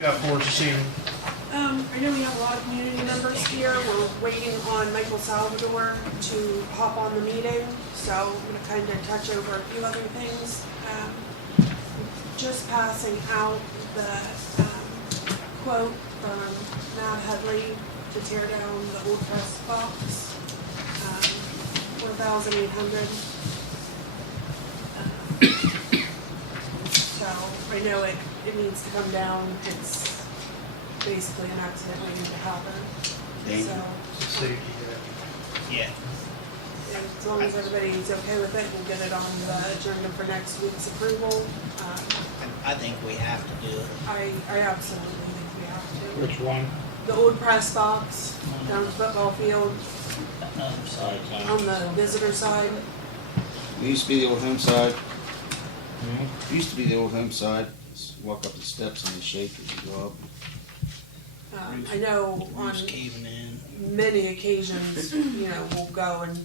got for us this evening? I know we have a lot of community members here. We're waiting on Michael Salvador to hop on the meeting, so I'm gonna kind of touch over a few other things. Just passing out the quote from Matt Headley to tear down the old press box, $4,800. So I know it needs to come down. It's basically an accident waiting to happen. So, Safety, Yeah. as long as everybody's okay with it, we'll get it on the agenda for next week's approval. I think we have to do it. I absolutely think we have to. Which one? The old press box down at the football field Sorry, on the visitor side. It used to be the old home side. It used to be the old home side. Just walk up the steps and they shake as you go up. I know on Roof's caving in. many occasions, we'll go and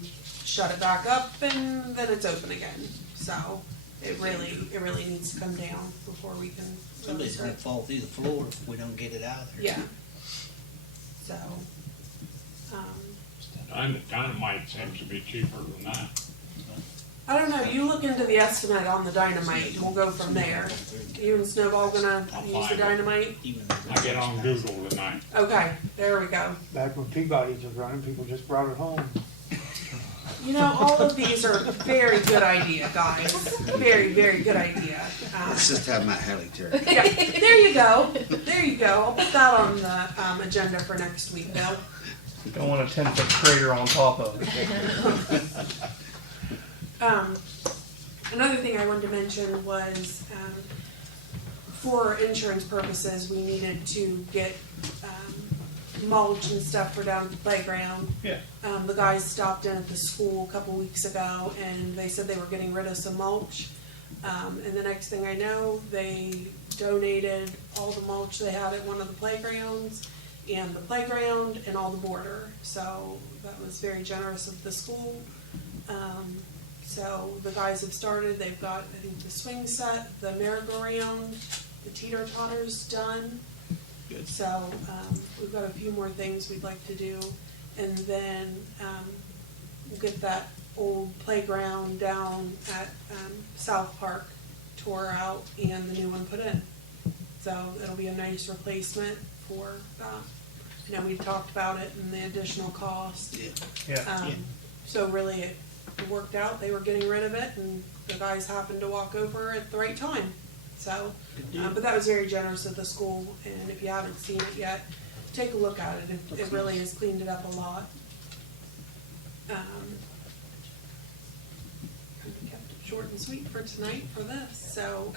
shut it back up and then it's open again. So it really needs to come down before we can. Somebody's gonna fall through the floor if we don't get it out of there. Yeah. So, Dynamite seems to be cheaper than that. I don't know, you look into the estimate on the dynamite and we'll go from there. You and Snowball gonna use the dynamite? Even I get on Google tonight. Okay, there we go. Back when Peabody's was running, people just brought it home. All of these are very good idea, guys. Very, very good idea. Let's just have Matt Haley tear it. Yeah, there you go. There you go. I'll put that on the agenda for next week, Bill. Don't want a 10-foot crater on top of it. Another thing I wanted to mention was, for insurance purposes, we needed to get mulch and stuff for down at the playground. Yeah. The guys stopped in at the school a couple weeks ago and they said they were getting rid of some mulch. And the next thing I know, they donated all the mulch they had at one of the playgrounds and the playground and all the border. So that was very generous of the school. So the guys have started, they've got, I think, the swing set, the merry-go-round, the teeter-totters done. Good. So, we've got a few more things we'd like to do, and then, we'll get that old playground down at, South Park tore out and the new one put in. So it'll be a nice replacement for that. We talked about it and the additional cost. Yeah. So really it worked out, they were getting rid of it and the guys happened to walk over at the right time. So, but that was very generous of the school, and if you haven't seen it yet, take a look at it. It really has cleaned it up a lot. Kept it short and sweet for tonight for this. So,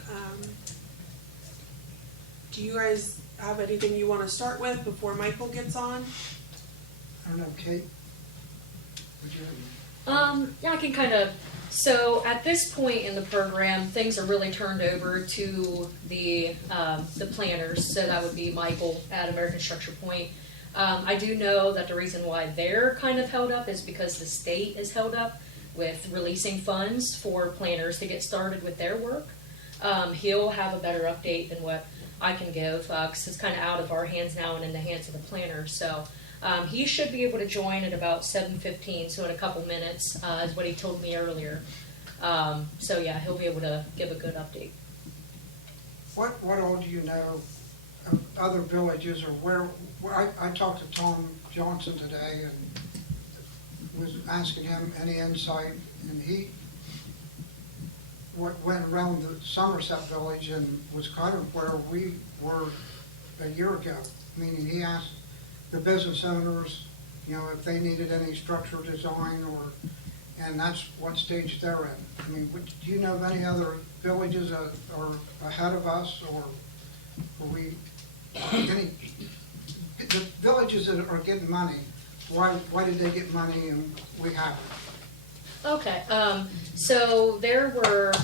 do you guys have anything you want to start with before Michael gets on? I don't know, Kate? Would you? Yeah, I can kind of, so at this point in the program, things are really turned over to the planners, so that would be Michael at American Structure Point. I do know that the reason why they're kind of held up is because the state is held up with releasing funds for planners to get started with their work. He'll have a better update than what I can give, because it's kind of out of our hands now and in the hands of the planners, so. He should be able to join at about 7:15, so in a couple minutes, is what he told me earlier. So yeah, he'll be able to give a good update. What all do you know of other villages or where I talked to Tom Johnson today and was asking him any insight, and he went around the Somerset village and was kind of where we were a year ago, meaning he asked the business owners, if they needed any structural design and that's what stage they're in. I mean, do you know of any other villages that are ahead of us, or the villages that are getting money, why did they get money and we haven't? Okay, so there were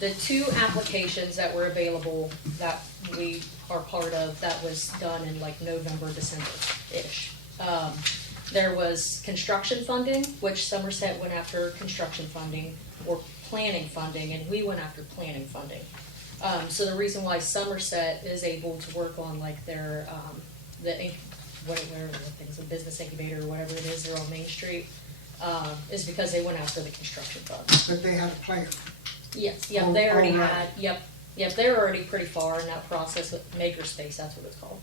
the 2 applications that were available that we are part of that was done in like November, December-ish. There was construction funding, which Somerset went after construction funding, or planning funding, and we went after planning funding. So the reason why Somerset is able to work on like their, whatever the things, the business incubator or whatever it is, they're on Main Street, is because they went after the construction funds. But they had a plan. Yes, yep, Oh, they already alright. had, yep, they're already pretty far in that process with Makerspace, that's what it's called.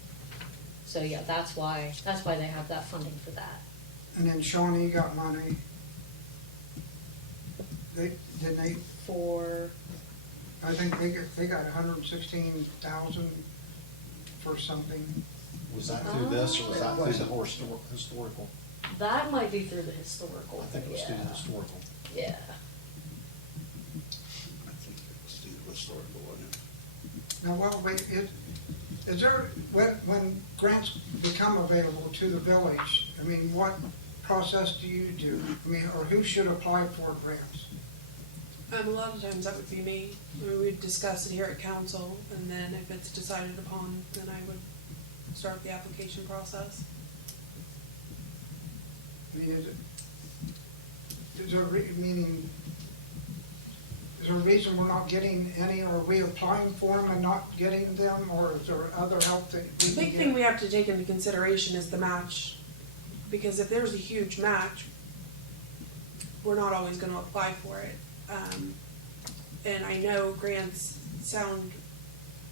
So yeah, that's why they have that funding for that. And then Shawnee got money. Didn't they, For, I think they got 116,000 for something. Was that through this, or was that through the historical? that might be through the historical, I think it was through the historical. yeah. I think it was through the historical, wasn't it? Now, well, wait, is there, when grants become available to the village, I mean, what process do you do? I mean, or who should apply for grants? A lot of times that would be me. We would discuss it here at council, and then if it's decided upon, then I would start the application process. I mean, is there meaning, is there a reason we're not getting any, or are we applying for them and not getting them, or is there other help that we The can big get? thing we have to take into consideration is the match, because if there's a huge match, we're not always gonna apply for it. And I know grants sound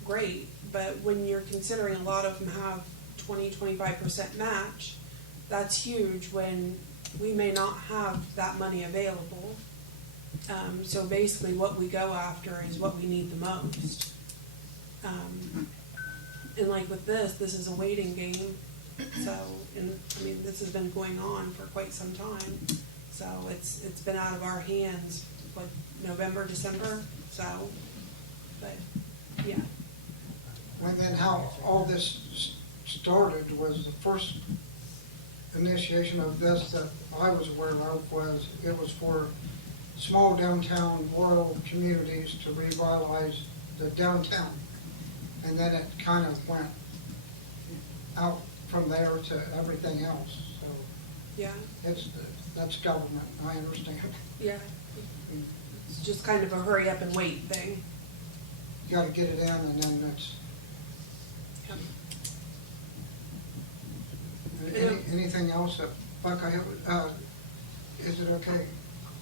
great, but when you're considering a lot of them have 20-25% match, that's huge when we may not have that money available. So basically what we go after is what we need the most. And like with this is a waiting game, so, and, I mean, this has been going on for quite some time, so it's been out of our hands, what, November, December, so, but, yeah. And then how all this started was the first initiation of this that I was aware of was, it was for small downtown rural communities to revitalize the downtown. And then it kind of went out from there to everything else, so Yeah, that's government, I understand. yeah, it's just kind of a hurry up and wait thing. You gotta get it in and then it's, anything else that, Buck, is it okay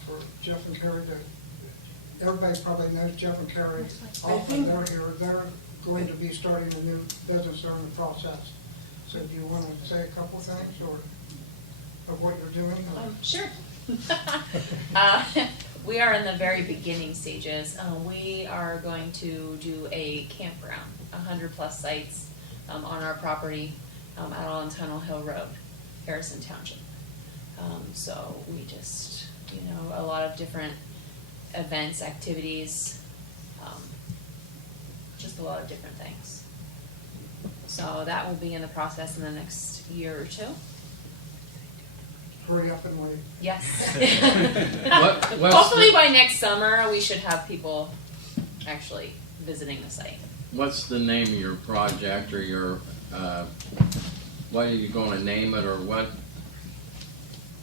for Jeff and Carrie to, everybody probably knows Jeff and Carrie, often they're here, they're going to be starting a new business during the process. So do you want to say a couple things, or of what you're doing? or- Sure. We are in the very beginning stages. We are going to do a campground, 100+ sites on our property out on Tunnel Hill Road, Harrison Township. So we just, a lot of different events, activities, just a lot of different things. So that will be in the process in the next year or two. Hurry up and wait. Yes. What's Hopefully by next summer, we should have people actually visiting the site. What's the name of your project, or your, what are you gonna name it, or what?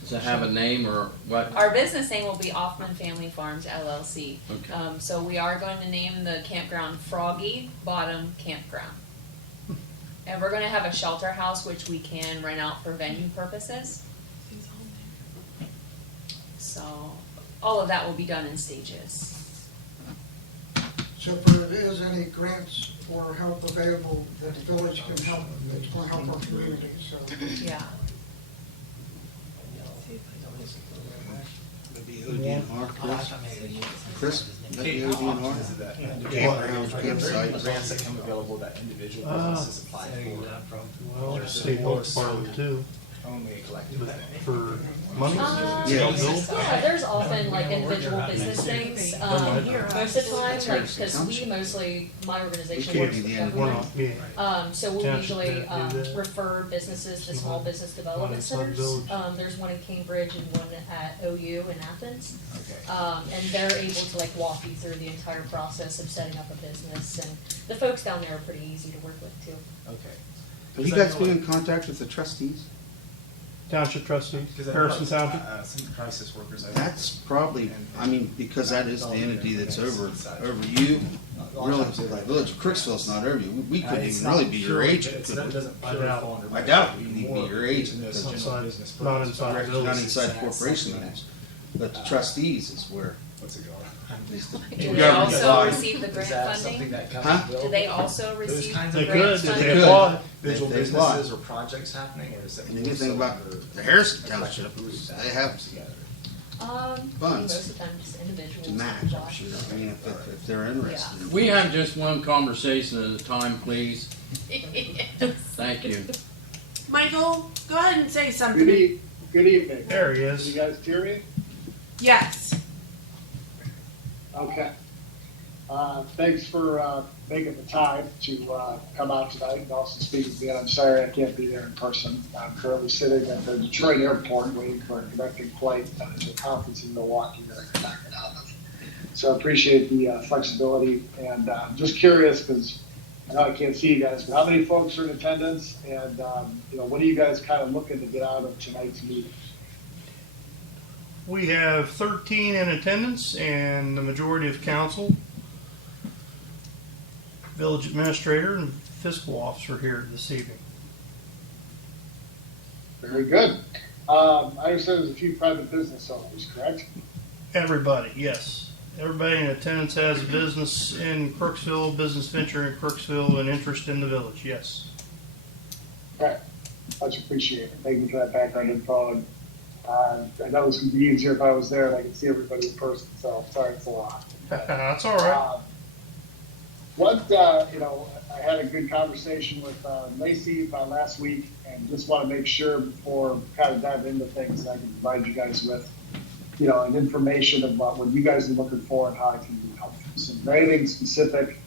Does it have a name, or what? Our business name will be Hoffman Family Farms LLC. Okay. So we are going to name the campground Froggy Bottom Campground. And we're gonna have a shelter house, which we can rent out for venue purposes. So all of that will be done in stages. So if there is any grants or help available that the village can help, it's going to help our community, so. Yeah. Maybe ODNR, Chris, maybe ODNR? Campground, campsite. Grants that come available that individual businesses apply for. Well, state health department too, Only collected. but for money, Yeah. you don't bill. Yeah, there's often like individual business things, most of the time, like, because we mostly, my organization works with We We're everyone. not, yeah. So we'll Township usually, can't do that. refer businesses to small business development It's not centers. village. There's one in Cambridge and one at OU in Athens. Okay. And they're able to like walk you through the entire process of setting up a business, and the folks down there are pretty easy to work with too. Okay. Have you guys been in contact with the trustees? Township trustees, Because Harrison Township. Some crisis workers. That's probably, I mean, because that is the entity that's over you. Really, like Village of Crooksville's not over you. We couldn't even really be your agent. could we? I doubt we could even be your agent. because Not inside the village. Not inside the corporation limits. But the trustees is where. What's it called? is the Do they government also body. receive the Is grant that funding? something that comes Huh? available? Do they also Those receive kinds the of They grant could, if funding? they could. apply. Visual They apply. businesses or projects happening, or is it? Anything about the Harrison Township, they have Together. Funds. Most of the time just individuals. to match, I'm sure. I mean, if they're interested. in- We have just one conversation at a time, please. Thank you. Michael, go ahead and say something. Good evening. There he Can is. you guys hear me? Yes. Okay. Thanks for making the time to come out tonight and also speak with me. I'm sorry I can't be there in person. I'm currently sitting at the Detroit airport waiting for a connecting flight to a conference in Milwaukee that I can not get out of. So I appreciate the flexibility, and I'm just curious because I know I can't see you guys, but how many folks are in attendance, and what are you guys kind of looking to get out of tonight's meeting? We have 13 in attendance and the majority of council, village administrator, and fiscal officer here this evening. Very good. I understand there's a few private business owners, correct? Everybody, yes. Everybody in attendance has a business in Crooksville, business venture in Crooksville, and interest in the village, yes. Okay, much appreciated. Thank you for that background info. And, I know it's going to be easier if I was there and I could see everybody in person, so sorry it's a lot. That's all right. I had a good conversation with Lacey last week, and just want to make sure before kind of diving into things that I can provide you guys with, an information about what you guys are looking for and how I can be helpful. So if there's anything specific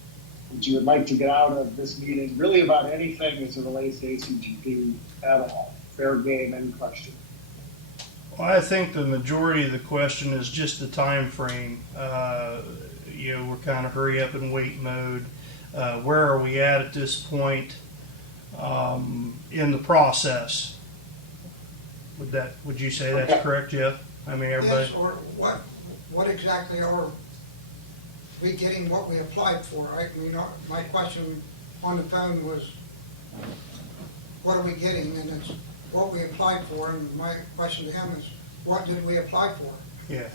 that you would like to get out of this meeting, really about anything as it relates to ACGP at all, fair game, any question. Well, I think the majority of the question is just the time frame. We're kind of hurry up and wait mode. Where are we at this point in the process? Would you say that's correct, Jeff? I mean, everybody. Yes, or what exactly are we getting what we applied for? I mean, my question on the phone was, what are we getting? And it's what we applied for, and my question to him is, what did we apply for? Yeah.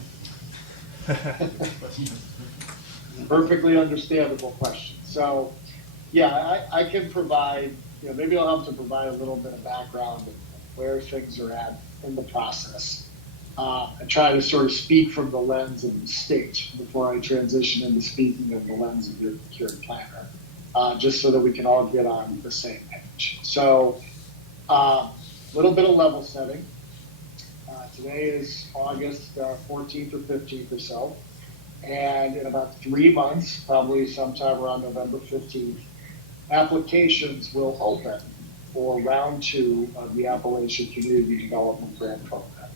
Perfectly understandable question. So, yeah, I can provide, maybe I'll help to provide a little bit of background of where things are at in the process. I try to sort of speak from the lens of the state before I transition into speaking of the lens of your procured planner, just so that we can all get on the same page. So, a little bit of level setting. Today is August 14th or 15th or so. And in about 3 months, probably sometime around November 15th, applications will open for round 2 of the Appalachian Community Development Grant Program.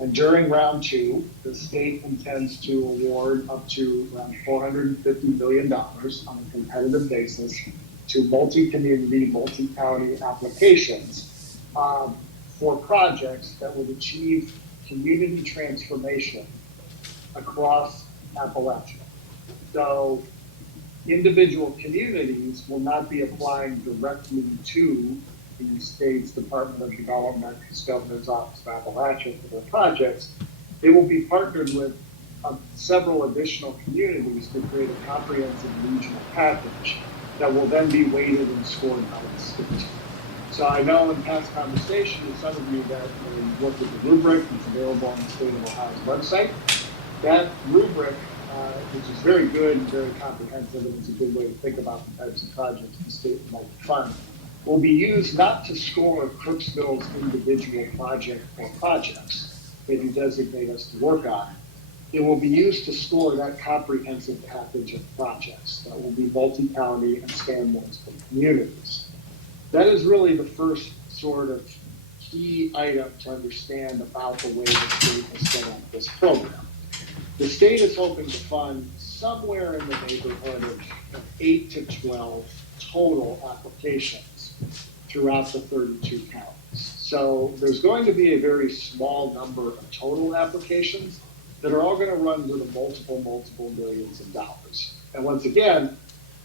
And during round 2, the state intends to award up to around $450 million on a competitive basis to multi-community, multi-county applications for projects that would achieve community transformation across Appalachia. So individual communities will not be applying directly to the state's Department of Development, its Governor's Office of Appalachia for their projects. They will be partnered with several additional communities to create a comprehensive regional package that will then be weighted and scored by the state. So I know in past conversations with some of you that you looked at the rubric that's available on the State of Ohio's website. That rubric, which is very good and very comprehensive, and it's a good way to think about the types of projects the state might fund, will be used not to score Crooksville's individual project or projects that you designate us to work on. It will be used to score that comprehensive package of projects that will be multi-county and span multiple communities. That is really the first sort of key item to understand about the way the state has set up this program. The state is hoping to fund somewhere in the neighborhood of 8 to 12 total applications throughout the 32 counties. So there's going to be a very small number of total applications that are all going to run with multiple millions of dollars. And once again,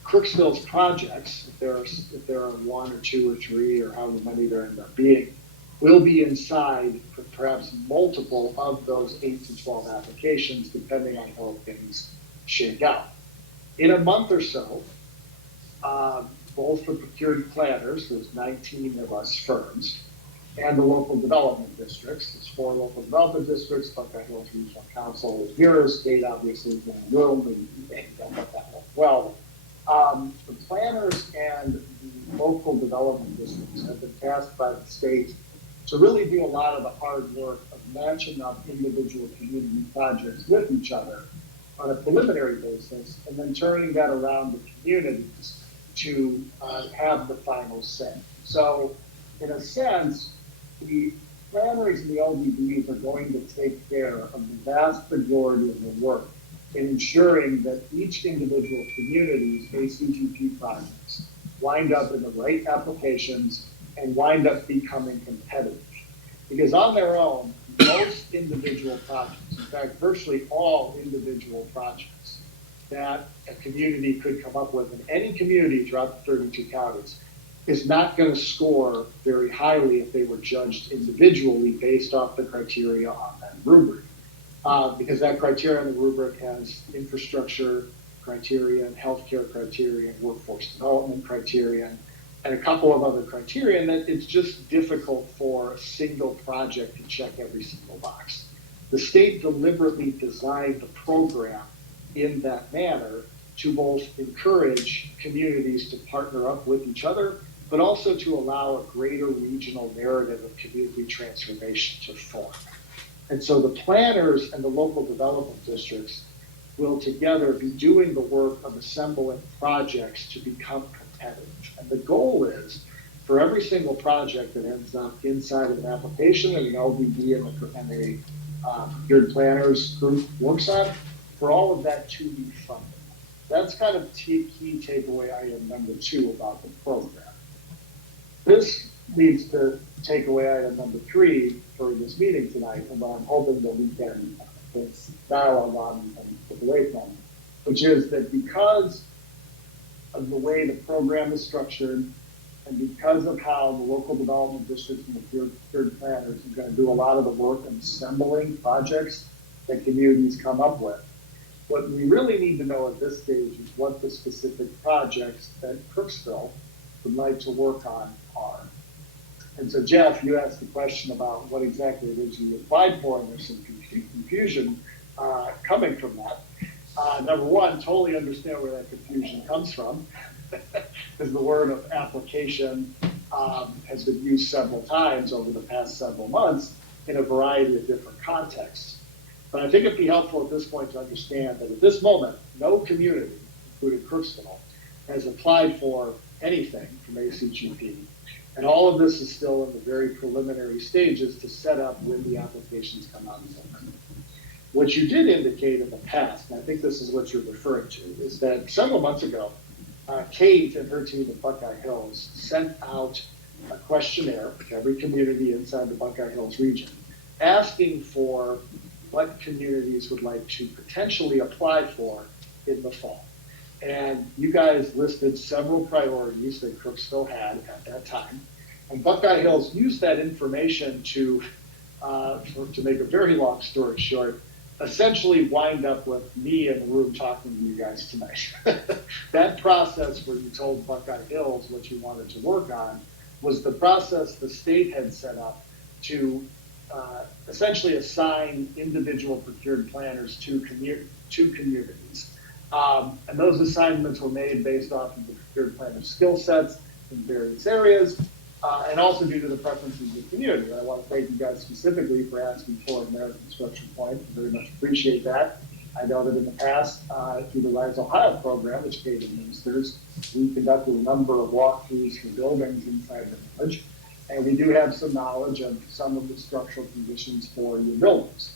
Crooksville's projects, if there are one or two or three or however many there end up being, will be inside perhaps multiple of those 8 to 12 applications, depending on how things shake out. In a month or so, both the procured planners, there's 19 of us firms, and the local development districts, there's 4 local development districts, Buckeye Hills Regional Council is here, state obviously is in the room, and don't let that work well. The planners and the local development districts have been tasked by the state to really do a lot of the hard work of matching up individual community projects with each other on a preliminary basis, and then turning that around to communities to have the final say. So, in a sense, the planners and the LDBs are going to take care of the vast majority of the work in ensuring that each individual community's ACGP projects wind up in the right applications and wind up becoming competitive. Because on their own, most individual projects, in fact, virtually all individual projects that a community could come up with in any community throughout the 32 counties is not going to score very highly if they were judged individually based off the criteria on that rubric. Because that criteria on the rubric has infrastructure criteria, healthcare criteria, workforce development criteria, and a couple of other criteria, and that it's just difficult for a single project to check every single box. The state deliberately designed the program in that manner to both encourage communities to partner up with each other, but also to allow a greater regional narrative of community transformation to form. And so the planners and the local development districts will together be doing the work of assembling projects to become competitive. And the goal is for every single project that ends up inside of an application and an LDB and the good planners group works on, for all of that to be funded. That's kind of key takeaway item number 2 about the program. This leads to takeaway item number 3 for this meeting tonight, and I'm hoping that we can dialogue on and take away from, which is that because of the way the program is structured, and because of how the local development districts and the third planners are going to do a lot of the work in assembling projects that communities come up with, what we really need to know at this stage is what the specific projects that Crooksville would like to work on are. And so, Jeff, you asked the question about what exactly it is you applied for, and there's some confusion coming from that. Number one, totally understand where that confusion comes from, because the word of application has been used several times over the past several months in a variety of different contexts. But I think it'd be helpful at this point to understand that at this moment, no community, including Crooksville, has applied for anything from ACGP. And all of this is still in the very preliminary stages to set up when the applications come out. What you did indicate in the past, and I think this is what you're referring to, is that several months ago, Kate and her team at Buckeye Hills sent out a questionnaire to every community inside the Buckeye Hills region, asking for what communities would like to potentially apply for in the fall. And you guys listed several priorities that Crooksville had at that time. And Buckeye Hills used that information to make a very long story short, essentially wind up with me in the room talking to you guys tonight. That process where you told Buckeye Hills what you wanted to work on was the process the state had set up to essentially assign individual procured planners to communities. And those assignments were made based off of the procured planner skill sets in various areas, and also due to the preferences of the community. And I want to thank you guys specifically for asking for a merit construction point. I very much appreciate that. I know that in the past, through the Rise Ohio program, which Kate administers, we conducted a number of walkthroughs for buildings inside the village, and we do have some knowledge of some of the structural conditions for your buildings.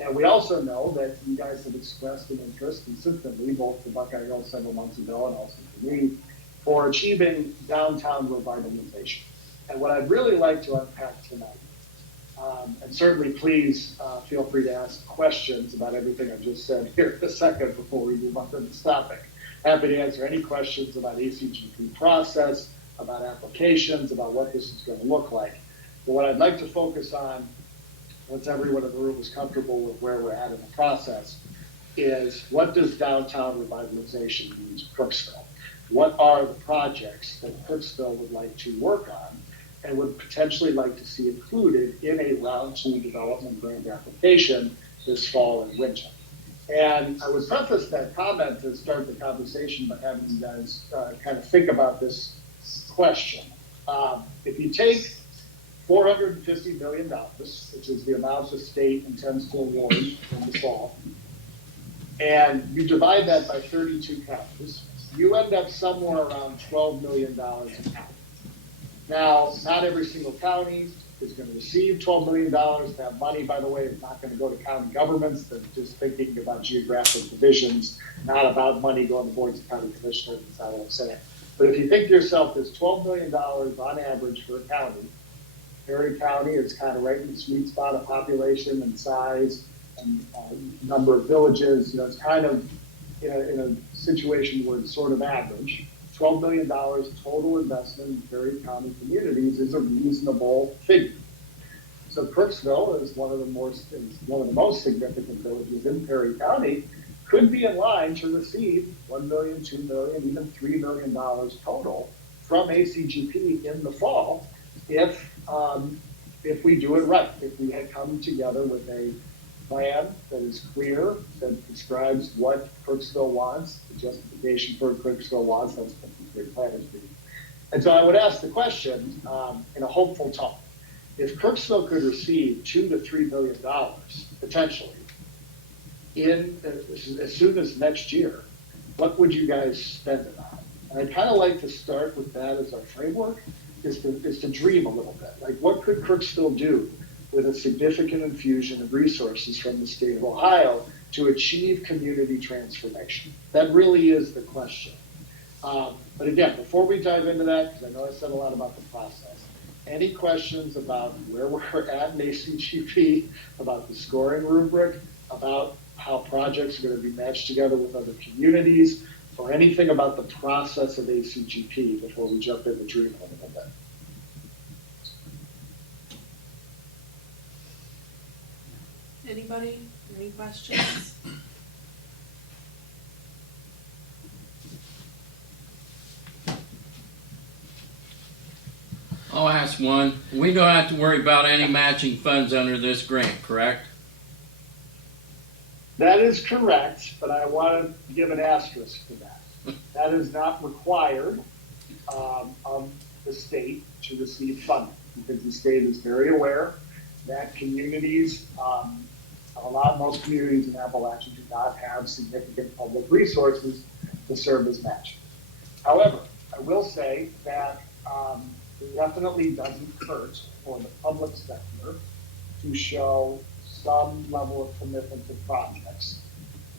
And we also know that you guys have expressed an interest consistently, both to Buckeye Hills several months ago and also to me, for achieving downtown revitalization. And what I'd really like to unpack tonight, and certainly please feel free to ask questions about everything I've just said here in a second before we move on to this topic. Happy to answer any questions about ACGP process, about applications, about what this is going to look like. But what I'd like to focus on, once everyone in the room is comfortable with where we're at in the process, is what does downtown revitalization mean to Crooksville? What are the projects that Crooksville would like to work on and would potentially like to see included in a round 2 development grant application this fall and winter? And I would preface that comment to start the conversation by having you guys kind of think about this question. If you take $450 million, which is the amount the state intends to award in the fall, and you divide that by 32 counties, you end up somewhere around $12 million a county. Now, not every single county is going to receive $12 million. That money, by the way, is not going to go to county governments. They're just thinking about geographic divisions, not about money going to boards of county commissioners. That's not what I'm saying. But if you think to yourself, there's $12 million on average for a county. Perry County is kind of right in the sweet spot of population and size and number of villages. You know, it's kind of in a situation where it's sort of average. $12 million total investment in Perry County communities is a reasonable figure. So Crooksville is one of the most significant villages in Perry County, could be in line to receive $1 million, $2 million, even $3 million total from ACGP in the fall if we do it right, if we had come together with a plan that is clear, that describes what Crooksville wants, the justification for Crooksville wants, that's what the great plan is. And so I would ask the question in a hopeful tone. If Crooksville could receive $2 to $3 million, potentially, as soon as next year, what would you guys spend it on? And I'd kind of like to start with that as our framework, is to dream a little bit. Like, what could Crooksville do with a significant infusion of resources from the state of Ohio to achieve community transformation? That really is the question. But again, before we dive into that, because I know I said a lot about the process, any questions about where we're at in ACGP, about the scoring rubric, about how projects are going to be matched together with other communities, or anything about the process of ACGP before we jump into dreaming a little bit? Anybody? Any questions? I'll ask one. We don't have to worry about any matching funds under this grant, correct? That is correct, but I want to give an asterisk to that. That is not required of the state to receive funding, because the state is very aware that communities, most communities in Appalachia do not have significant public resources to serve as matching. However, I will say that it definitely doesn't hurt for the public sector to show some level of commitment to projects.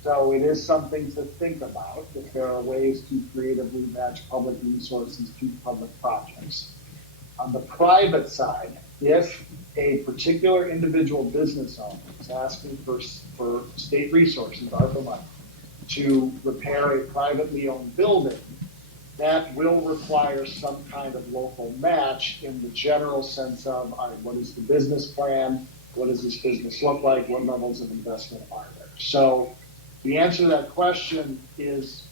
So it is something to think about if there are ways to creatively match public resources to public projects. On the private side, if a particular individual business owner is asking for state resources, ARPA money, to repair a privately owned building, that will require some kind of local match in the general sense of, all right, what is the business plan? What does this business look like? What levels of investment are there? So the answer to that question is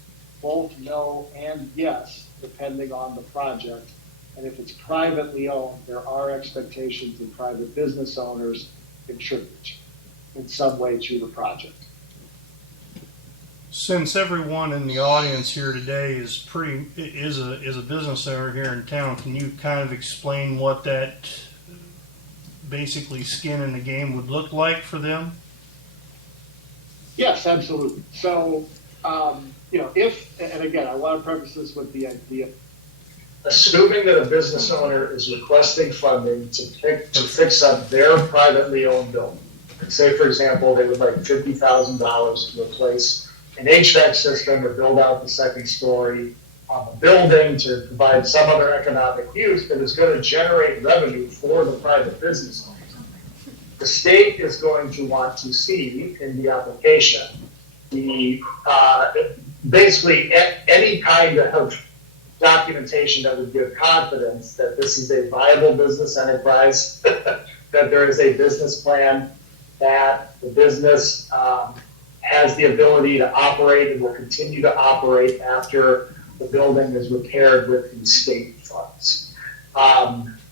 both no and yes, depending on the project. And if it's privately owned, there are expectations that private business owners contribute in some way to the project. Since everyone in the audience here today is a business owner here in town, can you kind of explain what that basically skin in the game would look like for Yes, absolutely. So, if, and again, I want to preface this with the idea, assuming that a business owner is requesting funding to fix up their privately owned building. Say, for example, they would like $50,000 to replace an HVAC system or build out the second story on the building to provide some other economic use that is going to generate revenue for the private business owner. The state is going to want to see in the application basically any kind of documentation that would give confidence that this is a viable business enterprise, that there is a business plan, that the business has the ability to operate and will continue to operate after the building is repaired with the state funds.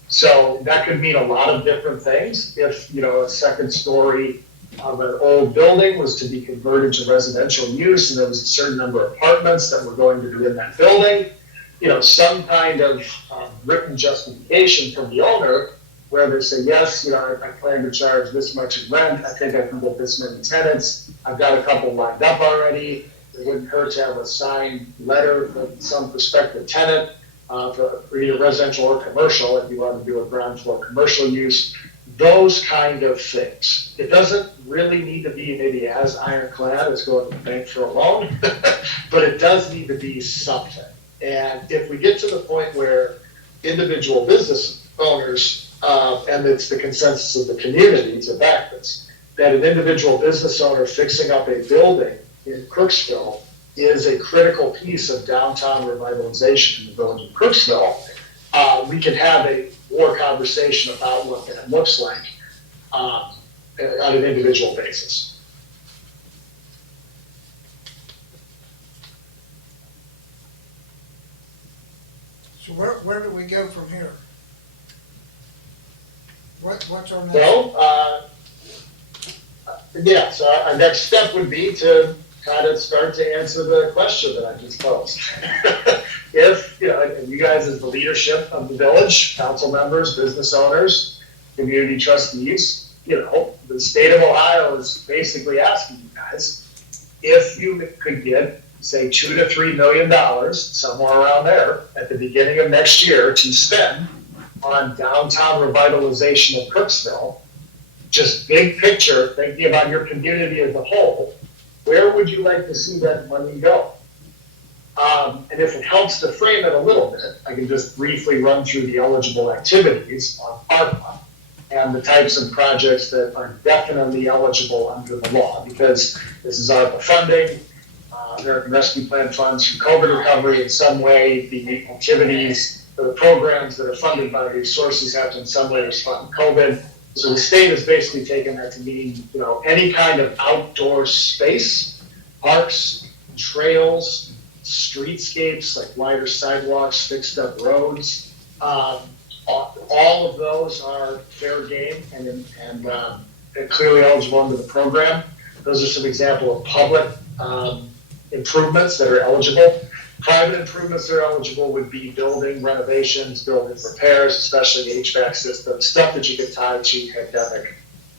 So that could mean a lot of different things. If, a second story of an old building was to be converted to residential use and there was a certain number of apartments that were going to be in that building, some kind of written justification from the owner where they say, yes, I plan to charge this much in rent, I think I can get this many tenants, I've got a couple lined up already, it wouldn't hurt to have a signed letter from some prospective tenant for either residential or commercial, if you want to do a ground floor commercial use, those kind of things. It doesn't really need to be maybe as ironclad as going to the bank for a loan, but it does need to be something. And if we get to the point where individual business owners, and it's the consensus of the community to back this, that an individual business owner fixing up a building in Crooksville is a critical piece of downtown revitalization in the village of Crooksville, we can have a more conversation about what that looks like on an individual basis. So where do we go from here? What's our next? Well, so our next step would be to kind of start to answer the question that I just posed. If, and you guys as the leadership of the village, council members, business owners, community trustees, the state of Ohio is basically asking you guys if you could get, say, $2 to $3 million, somewhere around there, at the beginning of next year to spend on downtown revitalization of Crooksville, just big picture, thinking about your community as a whole, where would you like to see that money go? And if it helps to frame it a little bit, I can just briefly run through the eligible activities on ARPA and the types of projects that are definitely eligible under the law, because this is ARPA funding, American Rescue Plan funds from COVID recovery in some way, the activities, the programs that are funded by these sources have to in some way respond to COVID. So the state has basically taken that to mean, any kind of outdoor space, parks, trails, streetscapes like wider sidewalks, fixed up roads. All of those are fair game and clearly eligible under the program. Those are some examples of public improvements that are eligible. Private improvements that are eligible would be building renovations, building repairs, especially the HVAC system, stuff that you can tie to pandemic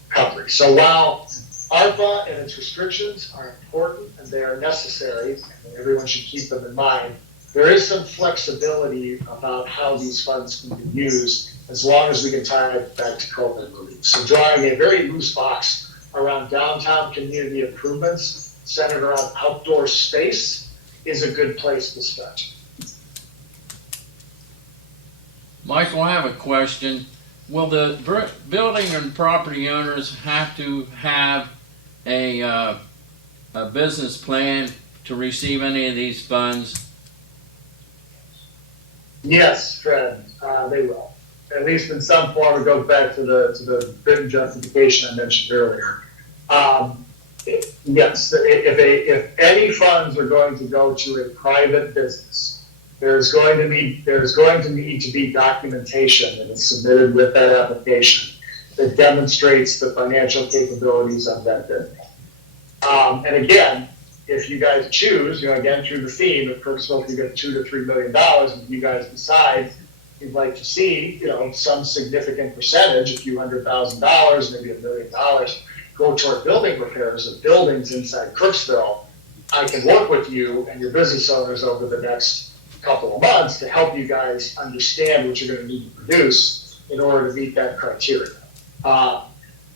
recovery. So while ARPA and its restrictions are important and they are necessary, and everyone should keep them in mind, there is some flexibility about how these funds can be used as long as we can tie it back to COVID relief. So drawing a very loose box around downtown community improvements centered around outdoor space is a good place to start. Michael, I have a question. Will the building and property owners have to have a business plan to receive any of these funds? Yes, Fred, they will. At least in some form. It goes back to the written justification I mentioned earlier. Yes, if any funds are going to go to a private business, there's going to need to be documentation that is submitted with that application that demonstrates the financial capabilities of that business. And again, if you guys choose, again through the theme of Crooksville, if you get $2 to $3 million, and you guys decide you'd like to see, some significant percentage, a few $100,000, maybe $1 million, go toward building repairs of buildings inside Crooksville, I can work with you and your business owners over the next couple of months to help you guys understand what you're going to need to produce in order to meet that criteria. But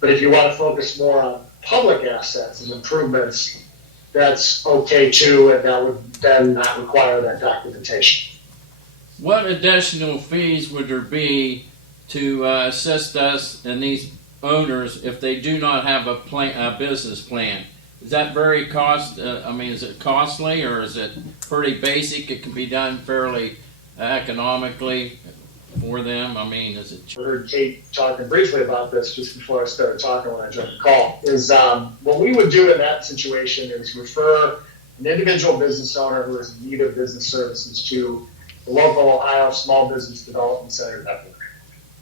if you want to focus more on public assets and improvements, that's okay too, and that would then not require that documentation. What additional fees would there be to assist us and these owners if they do not have a business plan? Is that very is it costly, or is it pretty basic? It can be done fairly economically for them? I mean, is it? I heard Kate talking briefly about this just before I started talking when I joined the call. Is what we would do in that situation is refer an individual business owner who is in need of business services to the local Ohio Small Business Development Center network.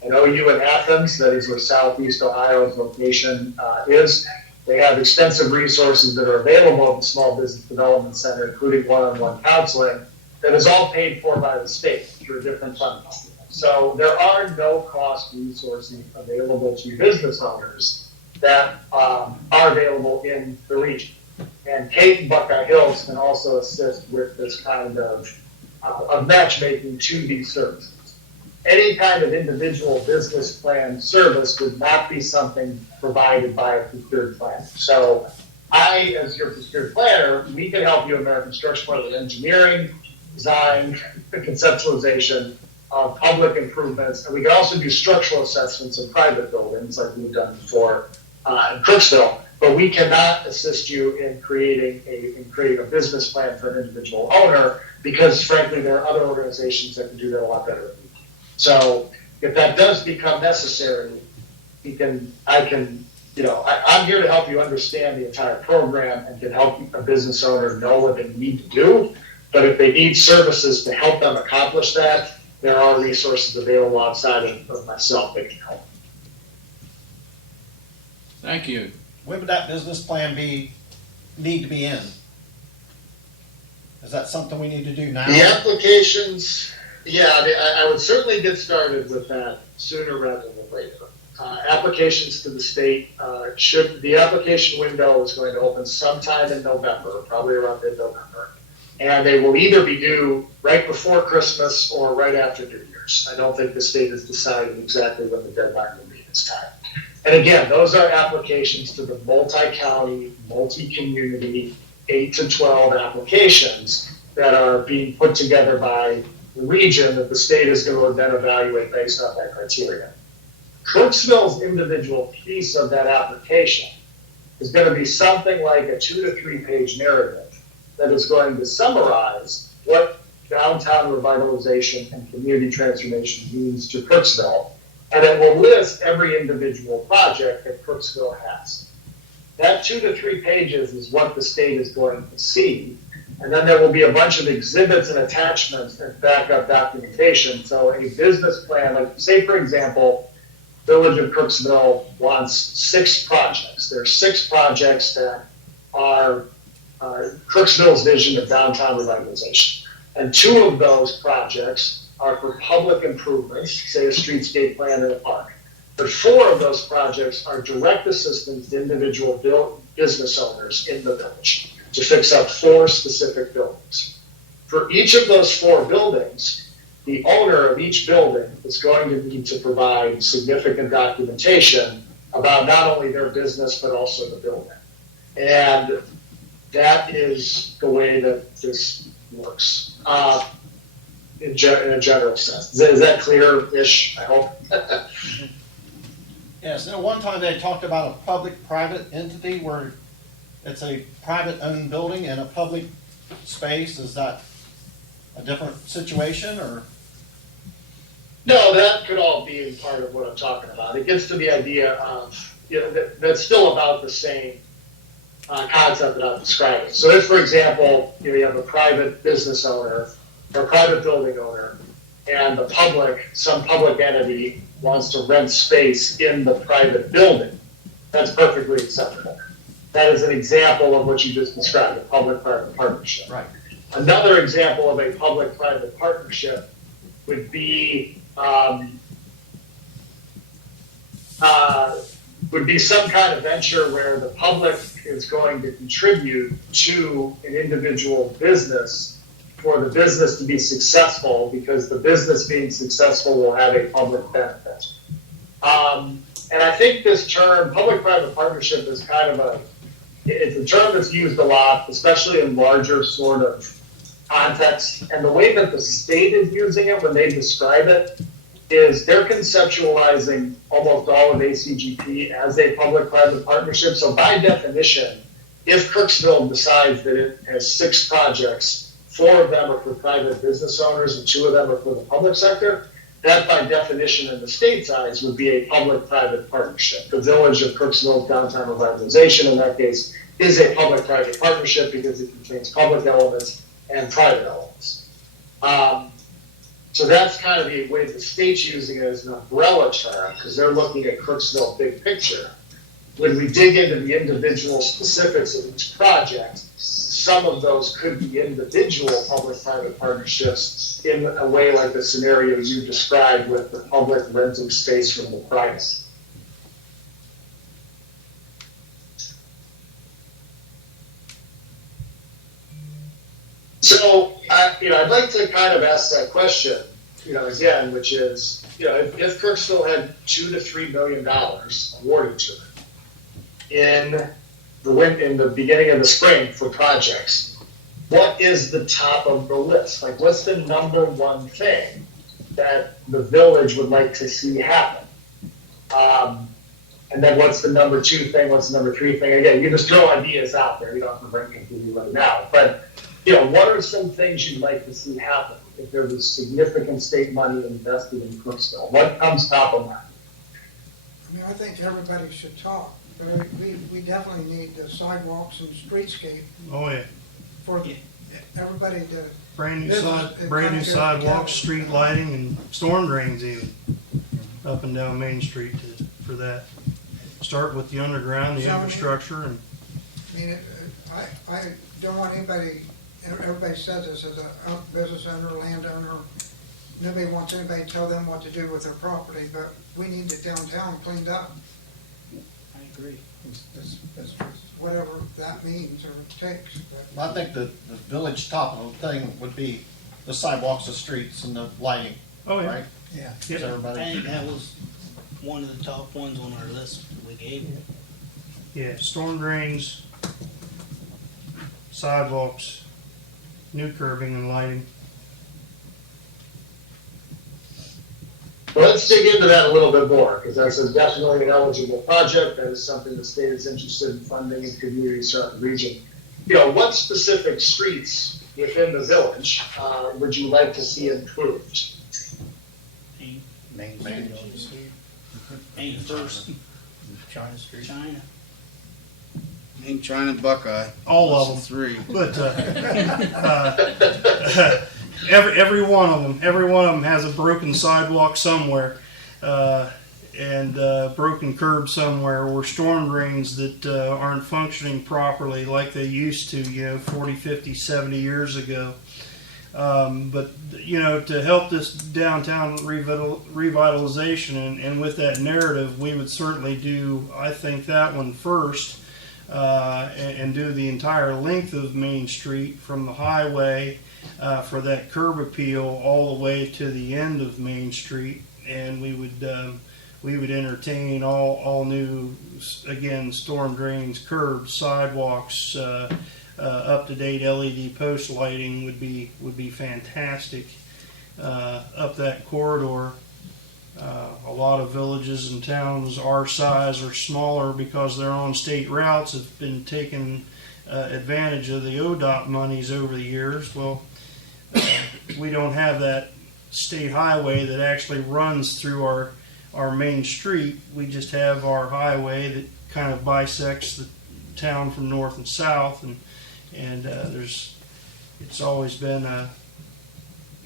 I know you in Athens, that is where Southeast Ohio's location is. They have extensive resources that are available at the Small Business Development Center, including one-on-one counseling, that is all paid for by the state through different funds. So there are no-cost resources available to business owners that are available in the region. And Kate and Buckeye Hills can also assist with this kind of matchmaking to these services. Any kind of individual business plan service would not be something provided by a procured planner. So I, as your procured planner, we can help you American Structure Plan with engineering, design, conceptualization of public improvements, and we can also do structural assessments of private buildings like we've done before in Crooksville. But we cannot assist you in creating a business plan for an individual owner, because frankly there are other organizations that can do that a lot better than we. So if that does become necessary, I'm here to help you understand the entire program and can help a business owner know what they need to do. But if they need services to help them accomplish that, there are resources available outside of myself that can help. Thank you. When would that business plan need to be in? Is that something we need to do now? The applications, I would certainly get started with that sooner rather than later. Applications to the state the application window is going to open sometime in November, probably around mid-November. And they will either be due right before Christmas or right after New Year's. I don't think the state has decided exactly when the deadline will be this time. And again, those are applications to the multi-county, multi-community, 8 to 12 applications that are being put together by the region that the state is going to then evaluate based on that criteria. Crooksville's individual piece of that application is going to be something like a 2 to 3 page narrative that is going to summarize what downtown revitalization and community transformation means to Crooksville. And it will list every individual project that Crooksville has. That 2 to 3 pages is what the state is going to see. And then there will be a bunch of exhibits and attachments and backup documentation. So a business plan, like say for example, Village of Crooksville wants 6 projects. There are 6 projects that are Crooksville's vision of downtown revitalization. And 2 of those projects are for public improvements, say a streetscape plan in a park. But 4 of those projects are direct assistance to individual business owners in the village to fix up 4 specific buildings. For each of those 4 buildings, the owner of each building is going to need to provide significant documentation about not only their business, but also the building. And that is the way that this works. In a general sense. Is that clear-ish, I hope? Yes, now one time they talked about a public-private entity where it's a private-owned building and a public space. Is that a different situation, or? No, that could all be part of what I'm talking about. It gets to the idea of, that's still about the same concept that I'm describing. So if, for example, you have a private business owner or a private building owner, and the public, some public entity wants to rent space in the private building, that's perfectly acceptable. That is an example of what you just described, a public-private partnership. Right. Another example of a public-private partnership would be some kind of venture where the public is going to contribute to an individual business for the business to be successful, because the business being successful will have a public benefit. And I think this term, public-private partnership, is kind of it's a term that's used a lot, especially in larger sort of contexts. And the way that the state is using it when they describe it is they're conceptualizing almost all of ACGP as a public-private partnership. So by definition, if Crooksville decides that it has 6 projects, 4 of them are for private business owners and 2 of them are for the public sector, that by definition in the state's eyes would be a public-private partnership. The Village of Crooksville Downtown Revitalization in that case is a public-private partnership because it contains public elements and private elements. So that's kind of the way the state's using it as an umbrella term, because they're looking at Crooksville big picture. When we dig into the individual specifics of each project, some of those could be individual public-private partnerships in a way like the scenario you described with the public renting space from the private. So, I'd like to kind of ask that question, again, which is, if Crooksville had $2 to $3 million awarded to it in the beginning of the spring for projects, what is the top of the list? Like, what's the number one thing that the village would like to see happen? And then what's the number 2 thing? What's the number 3 thing? Again, you just throw ideas out there. You don't have to bring them to you right now. But, what are some things you'd like to see happen if there was significant state money invested in Crooksville? What comes top of mind? I mean, I think everybody should talk. We definitely need the sidewalks and streetscape Oh, yeah. for everybody to. Brand new Business, it brand new kinda goes sidewalks, together. street lighting, and storm drains even, up and down Main Street for that. Start with the underground, the So, infrastructure, and I mean, I don't want everybody says this as a business owner, landowner, nobody wants anybody to tell them what to do with their property, but we need it downtown cleaned up, I agree. whatever that means or takes. I think the village top of the thing would be the sidewalks, the streets, and the lighting, oh yeah, right? Yeah. Is I everybody? think that was one of the top ones on our list we gave you. yeah, storm drains, sidewalks, new curbing and lighting. Well, let's dig into that a little bit more, because that's definitely an eligible project. That is something the state is interested in funding in communities throughout the region. What specific streets within the village would you like to see improved? Main First. China Street. China. Ain't China Buckeye. All of That's them. the 3. But every one of them has a broken sidewalk somewhere, and broken curb somewhere, or storm drains that aren't functioning properly like they used to, 40, 50, 70 years ago. But to help this downtown revitalization and with that narrative, we would certainly do, I think, that one first. And do the entire length of Main Street from the highway for that curb appeal all the way to the end of Main Street, and we would entertain all new, again, storm drains, curbs, sidewalks, up to date LED post lighting would be fantastic up that corridor. A lot of villages and towns our size or smaller, because they're on state routes, have been taking advantage of the ODOT monies over the years. Well, we don't have that state highway that actually runs through our main street. We just have our highway that kind of bisects the town from north and south, and it's always been a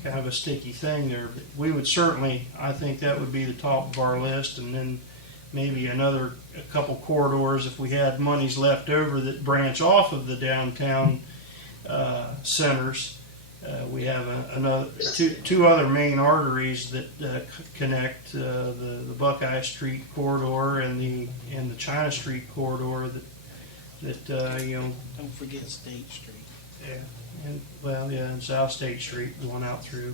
kind of a sticky thing there. But we would certainly, I think that would be the top of our list, and then maybe a couple corridors if we had monies left over that branch off of the downtown centers. We have two other main arteries that connect the Buckeye Street corridor and the China Street corridor that Don't forget State Street. yeah. And and South State Street, the one out through.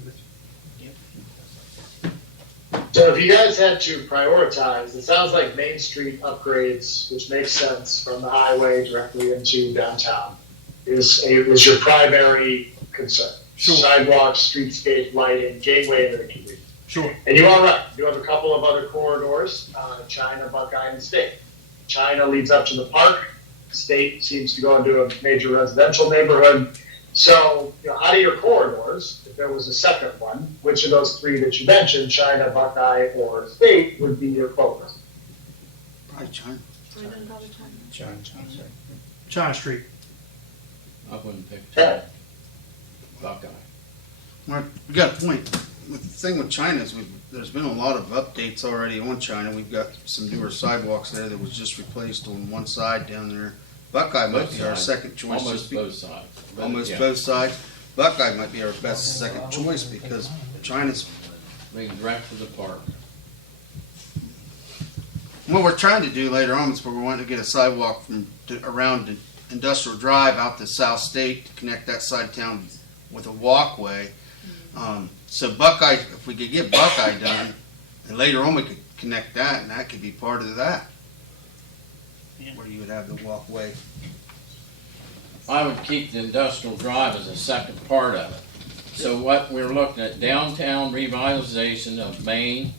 But So if you guys had to prioritize, it sounds like Main Street upgrades, which makes sense from the highway directly into downtown, is your primary concern. Sure. Sidewalks, streetscape, lighting, gateway into the community. Sure. And you are right, you have a couple of other corridors, China, Buckeye, and State. China leads up to the park, State seems to go into a major residential neighborhood. So, out of your corridors, if there was a second one, which of those three that you mentioned, China, Buckeye, or State, would be your focus? Probably China. China Street. I wouldn't pick Okay. Buckeye. Mark, we got a point. The thing with China is there's been a lot of updates already on China. We've got some newer sidewalks there that was just replaced on one side down there. Buckeye might be our second choice. Almost both sides. But, Almost yeah, both sides. Buckeye might be our best second choice because China's, leading direct to the park. what we're trying to do later on is we're wanting to get a sidewalk around Industrial Drive out to South State to connect that side of town with a walkway. So Buckeye, if we could get Buckeye done, and later on we could connect that, and that could be part of that. Where you would have the walkway. I would keep the industrial drive as a second part of it. So what we're looking at, downtown revitalization of Maine,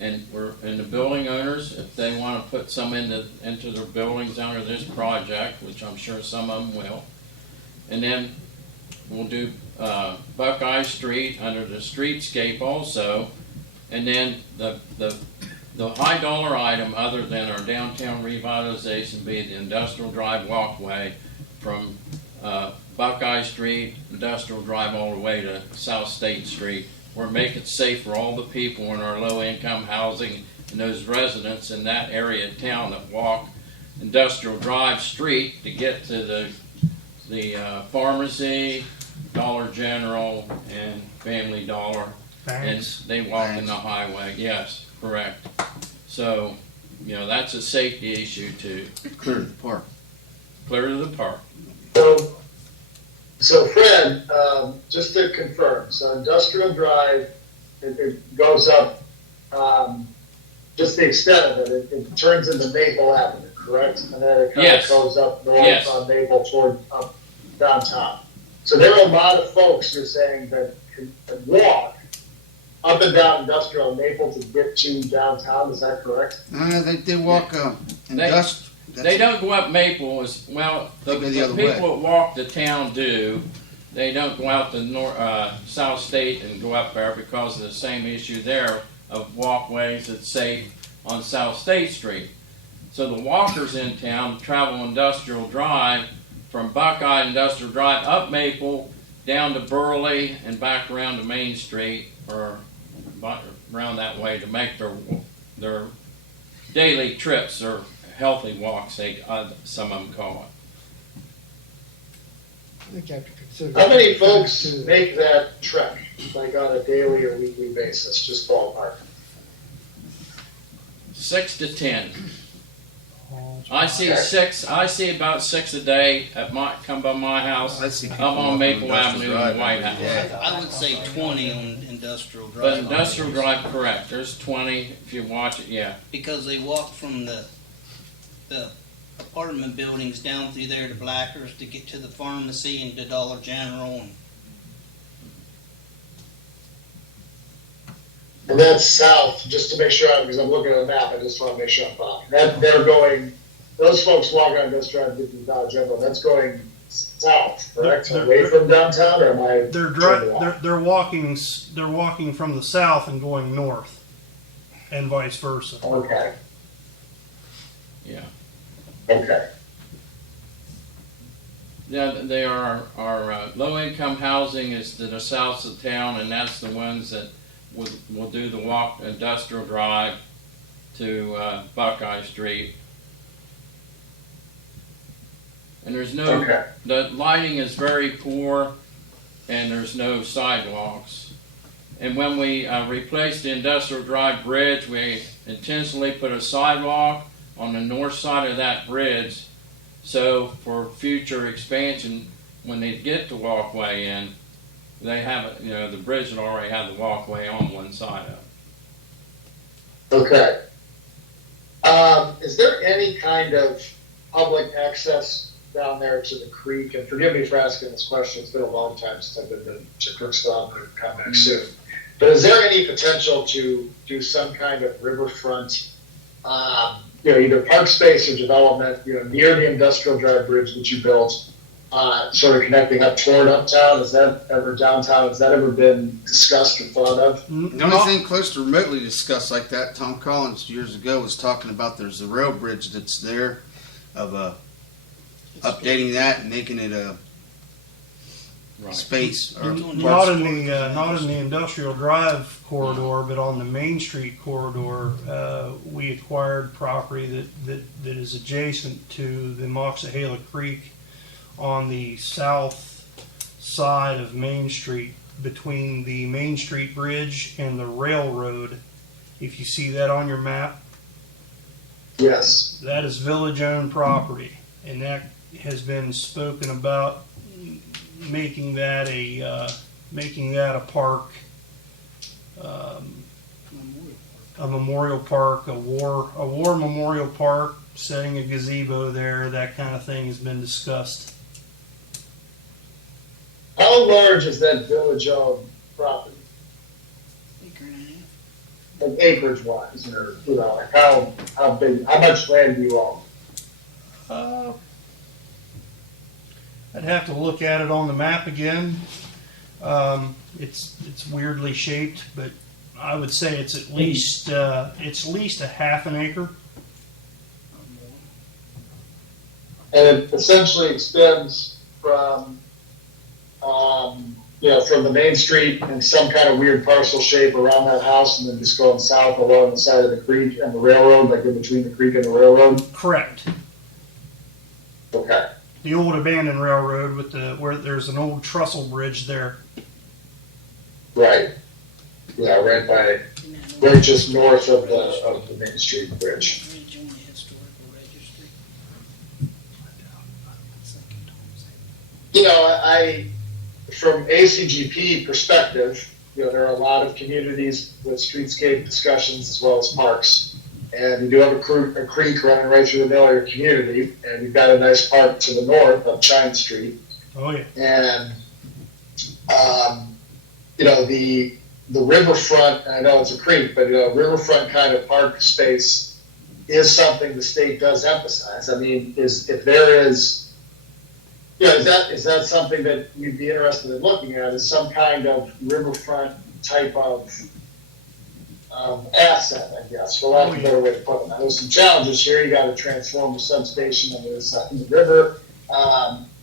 and the building owners, if they want to put some into their buildings under this project, which I'm sure some of them will. And then we'll do Buckeye Street under the streetscape also. And then the high dollar item other than our downtown revitalization be the industrial drive walkway from Buckeye Street, Industrial Drive all the way to South State Street. We're making it safe for all the people in our low income housing and those residents in that area of town that walk Industrial Drive Street to get to the pharmacy, Dollar General, and Family Dollar. Thanks. And they walk in the highway. Yes, correct. So, that's a safety issue too. Clear to the park. Clear to the park. So Fred, just to confirm, so Industrial Drive, it goes up, just the extent of it, it turns into Maple Avenue, correct? And then it kind of Yes. goes up north Yes. on Maple toward up downtown. So there are a lot of folks you're saying that can walk up and down Industrial and Maple to get to downtown, is that correct? They walk They don't go up Maple as well. The They go the other people that walk the town do. They don't go out to South State and go up there because of the same issue there of walkways that's safe on South State Street. So the walkers in town travel Industrial Drive from Buckeye Industrial Drive up Maple down to Burley and back around to Main Street or around that way to make their daily trips or healthy walks, some of them call it. I think you have to consider. How many folks make that trek, like on a daily or weekly basis, just ballpark? 6 to 10. I see about 6 a day come by my house. I see I'm people on walking Maple Industrial Avenue Drive in White every House. day. I would say 20 on Industrial Drive. But Industrial Drive, correct. There's 20 if you watch it, yeah. Because they walk from the apartment buildings down through there to Blackers to get to the pharmacy and to Dollar General. And that's south, just to make sure, because I'm looking at the map, I just want to make sure I'm following. Those folks walking on this drive to get to the Dollar General, that's going south, correct? Away from downtown, or am I? They're walking from the south and going north, and vice versa. Okay, Yeah. okay. Yeah, they are low-income housing is to the south of town, and that's the ones that will do the walk Industrial Drive to Buckeye Street. And there's no, the lighting is very poor, and there's no sidewalks. And when we replaced the Industrial Drive bridge, we intentionally put a sidewalk on the north side of that bridge. So for future expansion, when they get the walkway in, they have it, the bridge would already have the walkway on one side of it. Okay. Is there any kind of public access down there to the creek? And forgive me for asking this question, it's been a long time since I've been to Crooksville, I'm gonna come back soon. But is there any potential to do some kind of riverfront, either park space or development, near the industrial drive bridge that you built, sort of connecting up toward uptown? Has that ever downtown? Has that ever been discussed or thought of? The only thing close to remotely discussed like that, Tom Collins years ago was talking about there's a rail bridge that's there, of updating that and making it a space. Or Not in the industrial drive corridor, but on the Main Street corridor, we acquired property that is adjacent to the Moxahala Creek on the south side of Main Street, between the Main Street Bridge and the railroad. If you see that on your map, Yes. that is village-owned property, and that has been spoken about making that a park, a memorial park, a war memorial park, setting a gazebo there. That kind of thing has been discussed. How large is that village-owned property? Acre and a half. Like acreage-wise, or, like how big, how much land do you own? I'd have to look at it on the map again. It's weirdly shaped, but I would say it's at least a half an acre. And it essentially extends from, from the main street in some kind of weird parcel shape around that house, and then just going south along the side of the creek and the railroad, like in between the creek and the railroad? Correct. Okay. The old abandoned railroad where there's an old trestle bridge there. Right. Yeah, right just north of the Main Street Bridge. From ACGP perspective, there are a lot of communities with streetscape discussions as well as parks. And you do have a creek running right through the middle of your community, and you've got a nice park to the north of China Street. Oh yeah. And, the riverfront, and I know it's a creek, but, riverfront kind of park space is something the state does emphasize. I mean, is that something that you'd be interested in looking at, is some kind of riverfront type of asset, I guess, for lack of a better way to put it. Now, there's some challenges here. You got to transform the substation on the other side of the river.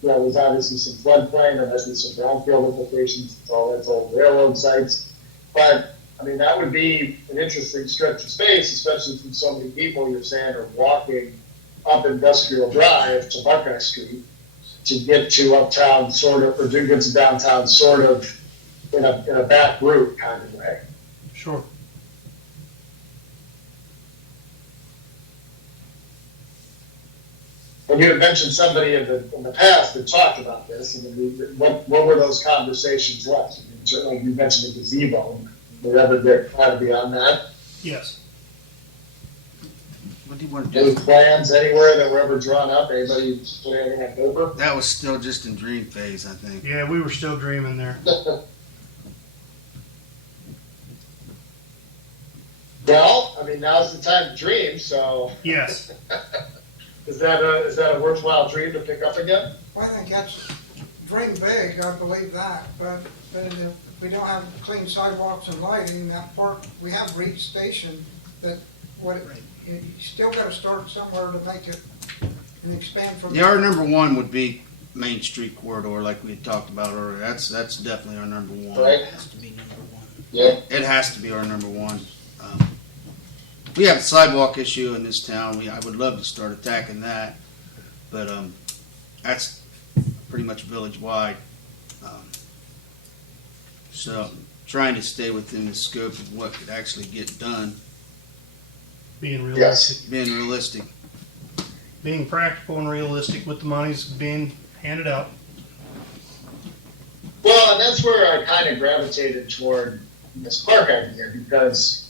There's obviously some floodplain, there might be some brownfield implications. It's all railroad sites. But, I mean, that would be an interesting stretch of space, especially from so many people you're saying are walking up Industrial Drive to Buckeye Street to get to uptown, sort of, or to get to downtown, sort of, in a back route kind of way. Sure. And you had mentioned somebody in the past that talked about this. I mean, what were those conversations like? I mean, certainly you mentioned the gazebo. Did we ever get kind of beyond that? Yes. What do you want to Any do? plans anywhere that were ever drawn up? Anybody put anything on paper? That was still just in dream phase, I think. Yeah, we were still dreaming there. Well, I mean, now's the time to dream, so Yes. is that a worthwhile dream to pick up again? Well, I think that's, dream big, I believe that, but if we don't have clean sidewalks and lighting, that park, we have Reed Station, that, you still gotta start somewhere to make it and expand from Yeah, our number one would be Main Street corridor, like we had talked about earlier. That's definitely our number one. Right? It has to be number one. Yeah. It has to be our number one. We have a sidewalk issue in this town. I would love to start attacking that, but that's pretty much village-wide. So trying to stay within the scope of what could actually get done, Being realistic. being realistic. Being practical and realistic with the monies being handed out. Well, and that's where I kind of gravitated toward this park idea because,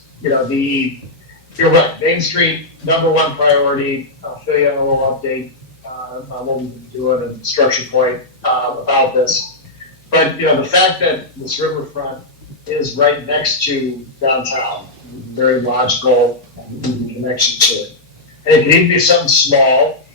You're right, Main Street, number one priority. I'll fill you in a little update on what we've been doing and Structure Point about this. But, you know, the fact that this riverfront is right next to downtown, very logical and easy connection to it. And it can even be something small.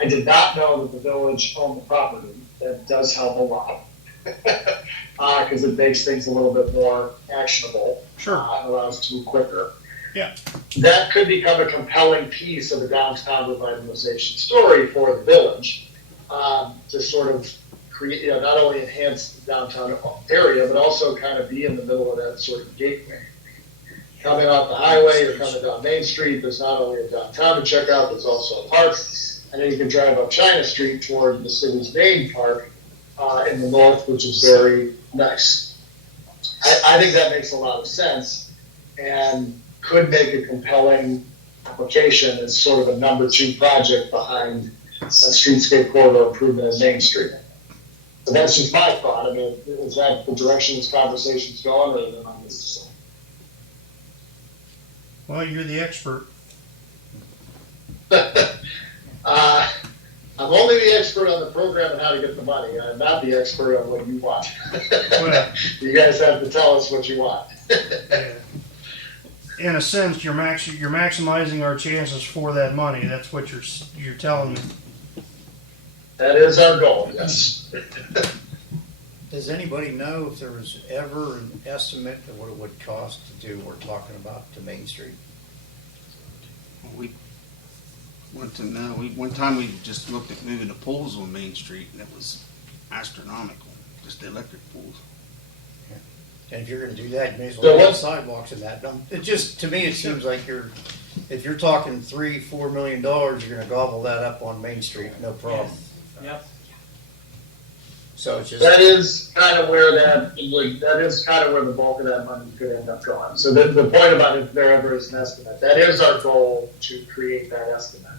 I did not know that the village owned the property. That does help a lot. Because it makes things a little bit more actionable. Sure. And allows us to move quicker. Yeah. That could become a compelling piece of the downtown revitalization story for the village, to sort of create, you know, not only enhance the downtown area, but also kind of be in the middle of that sort of gateway. Coming off the highway or coming down Main Street, there's not only a downtown to check out, there's also a park. And then you can drive up China Street toward the city's main park in the north, which is very nice. I think that makes a lot of sense and could make a compelling application as sort of a number 2 project behind a streetscape corridor improvement in Main Street. But that's just my thought. I mean, is that the direction this conversation's going, or am I missing something? Well, you're the expert. I'm only the expert on the program and how to get the money. I'm not the expert on what you want. Well, You guys have to tell us what you want. yeah. In a sense, you're maximizing our chances for that money. That's what you're telling me. That is our goal, yes. Does anybody know if there was ever an estimate of what it would cost to do what we're talking about to Main Street? We one time we just looked at moving the poles on Main Street, and it was astronomical, just the electric poles. And if you're gonna do that, you may as So well have what- sidewalks in that. It just, to me, it seems like if you're talking $3-4 million, you're gonna gobble that up on Main Street, no problem. Yep. So it's just. That is kind of where the bulk of that money could end up going. So the point about if there ever is an estimate, that is our goal, to create that estimate.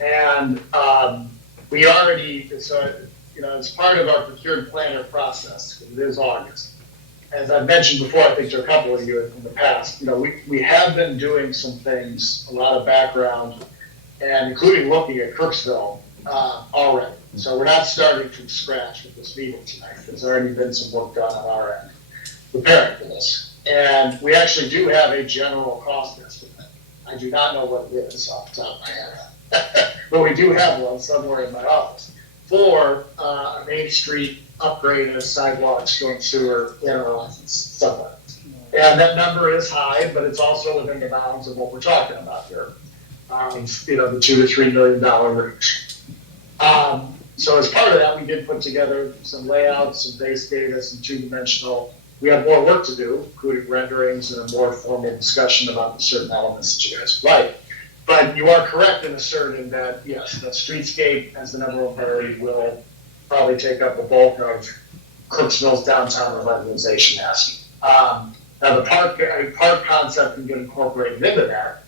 And we already, so, you know, as part of our procured planner process, it is August. As I've mentioned before, I think to a couple of you in the past, you know, we have been doing some things, a lot of background, and including looking at Crooksville already. So we're not starting from scratch with this meeting tonight. There's already been some work done on our end preparing for this. And we actually do have a general cost estimate. I do not know what it is off the top of my head. But we do have one somewhere in my office for a Main Street upgrade of sidewalks, storm sewer, interlocks, stuff like that. And that number is high, but it's also within the bounds of what we're talking about here. You know, the $2 to $3 million range. So as part of that, we did put together some layouts, some base data, some 2-dimensional. We have more work to do, including renderings and a more formal discussion about the certain elements that you guys like. But you are correct in asserting that, yes, the streetscape as the number 1 priority will probably take up the bulk of Crooksville's downtown revitalization asking. Now the park concept can get incorporated into that.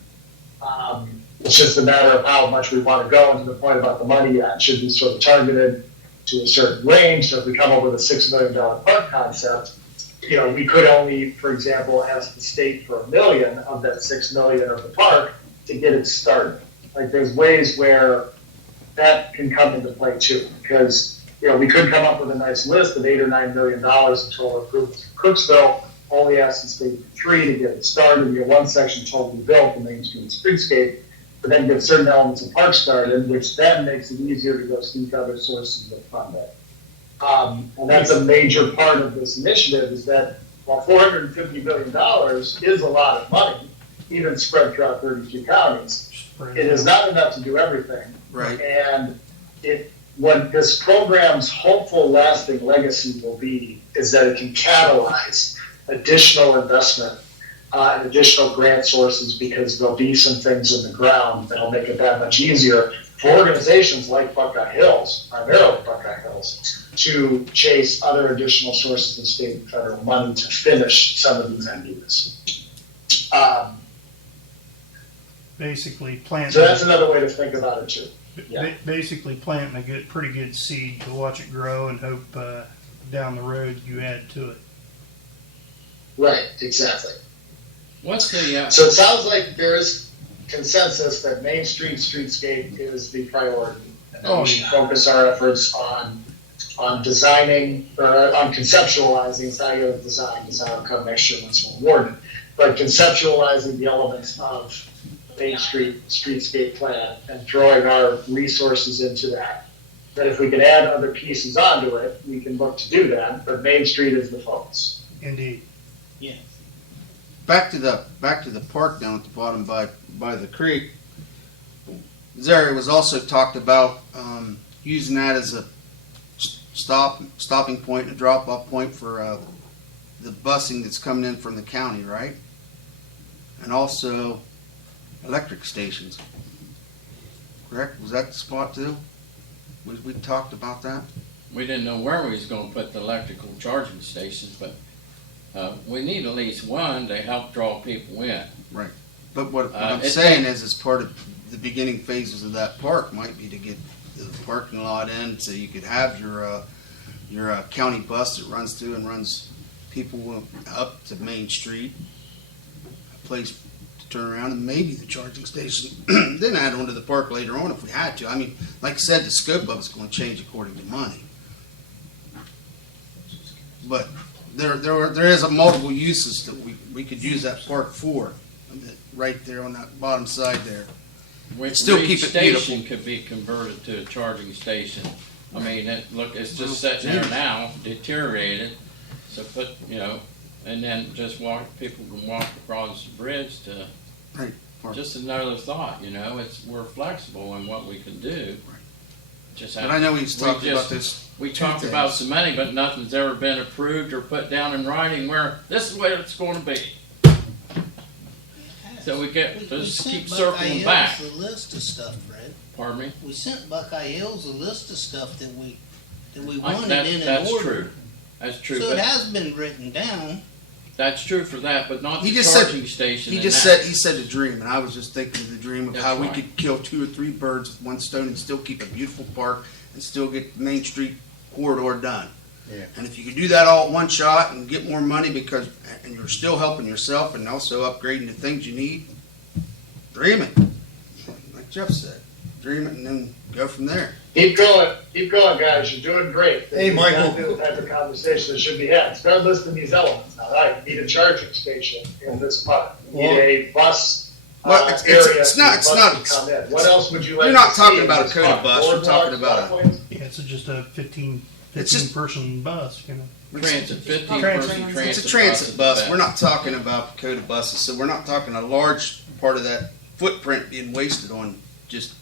It's just a matter of how much we want to go, and to the point about the money, it should be sort of targeted to a certain range. So if we come up with a $6 million park concept, you know, we could only, for example, ask the state for $1 million of that $6 million of the park to get it started. Like, there's ways where that can come into play too, because, you know, we could come up with a nice list of $8 or $9 million in total improvements in Crooksville, only ask the state for $3 to get it started, get one section totally built, the Main Street streetscape, but then get certain elements of park started, which then makes it easier to go seek other sources of funding. And that's a major part of this initiative, is that while $450 million is a lot of money, even spread throughout 32 counties, it is not enough to do everything. Right. And what this program's hopeful lasting legacy will be is that it can catalyze additional investment and additional grant sources, because there'll be some things in the ground that'll make it that much easier for organizations like Buckeye Hills, primarily Buckeye Hills, to chase other additional sources of state and federal money to finish some of these ideas. Basically, planting. So that's another way to think about it too. Yeah. Basically, planting a pretty good seed to watch it grow and hope down the road you add to it. Right, exactly. What's the So it sounds like there is consensus that Main Street streetscape is the priority. And that Oh, we should yeah. focus our efforts on designing, or on conceptualizing, it's not even design, design will come next year once we're awarded, but conceptualizing the elements of Main Street streetscape plan and throwing our resources into that. That if we can add other pieces onto it, we can look to do that, but Main Street is the focus. Indeed. Yeah. Back to the park down at the bottom by the creek. This area was also talked about using that as a stopping point, a drop off point for the busing that's coming in from the county, right? And also electric stations. Correct? Was that the spot too? We talked about that. We didn't know where we was gonna put the electrical charging stations, but we need at least one to help draw people in. Right. But what I'm It saying is, as part of the beginning phases of that park, might be to get the parking lot in, so you could have your county bus that runs through and runs people up to Main Street, a place to turn around, and maybe the charging station. Then add on to the park later on if we had to. I mean, like I said, the scope of it's going to change according to money. But there is a multiple uses that we could use that park for, right there on that bottom side there. Still keep it Station beautiful. could be converted to a charging station. I mean, it's just sitting there now, deteriorated. So put, and then just people can walk across the bridge to, Right. just another thought, we're flexible in what we can do. Just But I know he's talking about this. We talked about so many, but nothing's ever been approved or put down in writing where this is where it's going to be. So we just keep circling back. A list of stuff, Fred. Pardon me? We sent Buckeye Hills a list of stuff that we Like, wanted that- in an that's order. true. That's true. So but it has been written down. that's true for that, but not He the just said charging station. he and just that. said the dream, and I was just thinking of the dream of That's how we right. could kill 2 or 3 birds with one stone and still keep a beautiful park and still get the Main Street corridor done. Yeah. And if you could do that all at one shot and get more money and you're still helping yourself and also upgrading the things you need, dream it. Like Jeff said, dream it and then go from there. Keep going, guys, you're doing great. Hey, Michael. That's the type of conversation that should be had. Start listing these elements. All right, you need a charging station in this park. You need a bus Well, area. it's not- for buses to come in. What else would you like You're to not see talking in about a this Coda park? bus, you're talking Boardwalks, about a- walkways? Yeah, it's just a 15 It's just- person bus, Transit, 15 Transit. person transit. It's a transit bus. is We're not talking about Coda buses, so we're not talking a large part of that footprint being wasted on just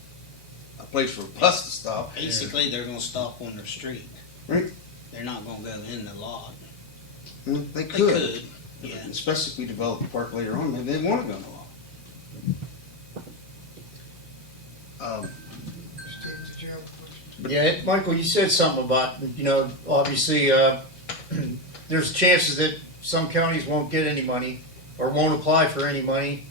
a place for a bus to stop. Basically, they're gonna stop on their street. Right. They're not gonna go in the lot. Well, they They could. could, yeah. Especially if we develop the park later on, maybe they want to go in the law. Steve, did you have a question? Yeah, Michael, you said something about, obviously, there's chances that some counties won't get any money or won't apply for any money.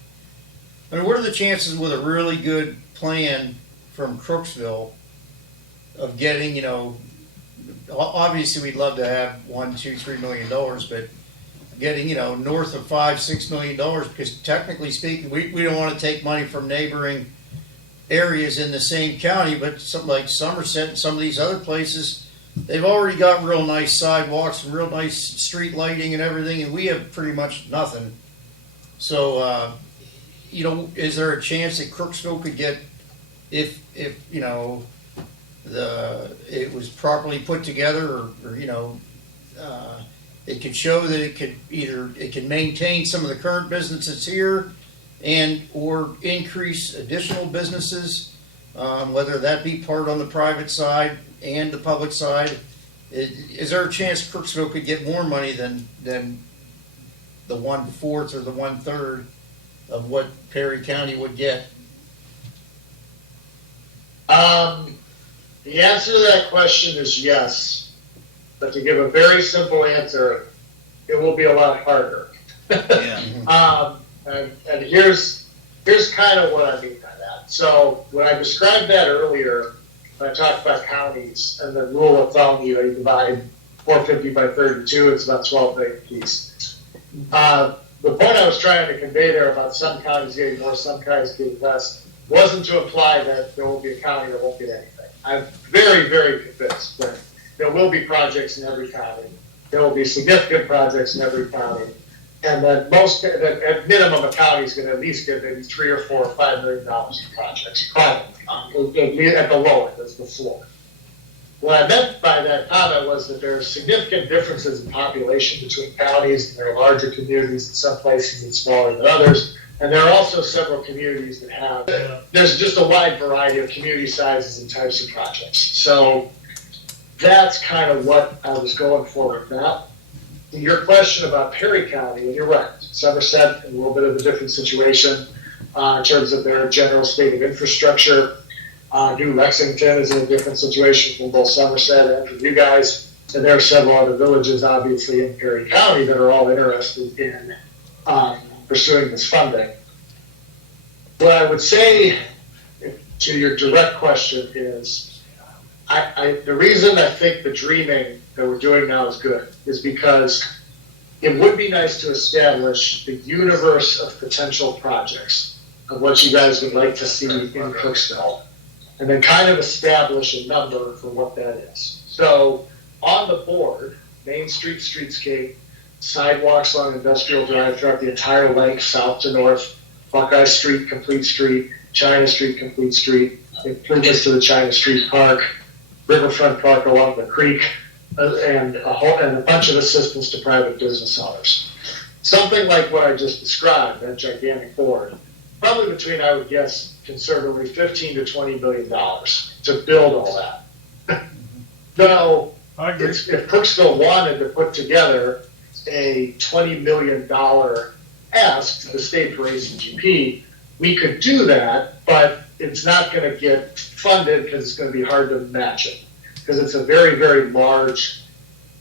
I mean, what are the chances with a really good plan from Crooksville of getting, obviously we'd love to have $1, $2, $3 million, but getting, north of $5, $6 million, because technically speaking, we don't want to take money from neighboring areas in the same county, but some like Somerset and some of these other places, they've already got real nice sidewalks and real nice street lighting and everything, and we have pretty much nothing. So, is there a chance that Crooksville could get, if it was properly put together, or it could show that it can maintain some of the current businesses here, and or increase additional businesses, whether that be part on the private side and the public side. Is there a chance Crooksville could get more money than the 1/4 or the 1/3 of what Perry County would get? The answer to that question is yes, but to give a very simple answer, it will be a lot harder. Yeah. And here's kind of what I mean by that. So when I described that earlier, when I talked about counties and the rule of thumb, you divide 450 by 32, it's about 12 million piece. the point I was trying to convey there about some counties getting more, some counties getting less, wasn't to imply that there will be a county that won't get anything. I'm very, very convinced that there will be projects in every county. There will be significant projects in every county. And that at minimum, a county is going to at least get maybe $3 or $4 or $5 million in projects, probably, at the low end, as the floor. What I meant by that comment was that there are significant differences in population between counties. There are larger communities in some places and smaller than others. And there are also several communities that have, there's just a wide variety of community sizes and types of projects. So that's kind of what I was going for with that. Your question about Perry County, and you're right, Somerset, in a little bit of a different situation in terms of their general state of infrastructure. New Lexington is in a different situation from both Somerset and from you guys. And there are several other villages, obviously, in Perry County that are all interested in pursuing this funding. What I would say to your direct question is, the reason I think the dreaming that we're doing now is good is because it would be nice to establish the universe of potential projects of what you guys would like to see in Crooksville, and then kind of establish a number for what that is. So on the board, Main Street streetscape, sidewalks on Industrial Drive throughout the entire length, south to north, Buckeye Street, complete street, China Street, complete street, improvements to the China Street Park, Riverfront Park along the creek, and a bunch of assistance to private business owners. Something like what I just described, that gigantic board, probably between, I would guess, conservatively $15 to $20 million to build all that. Now, if Crooksville wanted to put together a $20 million ask to the state for ACGP, we could do that, but it's not going to get funded because it's going to be hard to match it. Because it's a very, very large,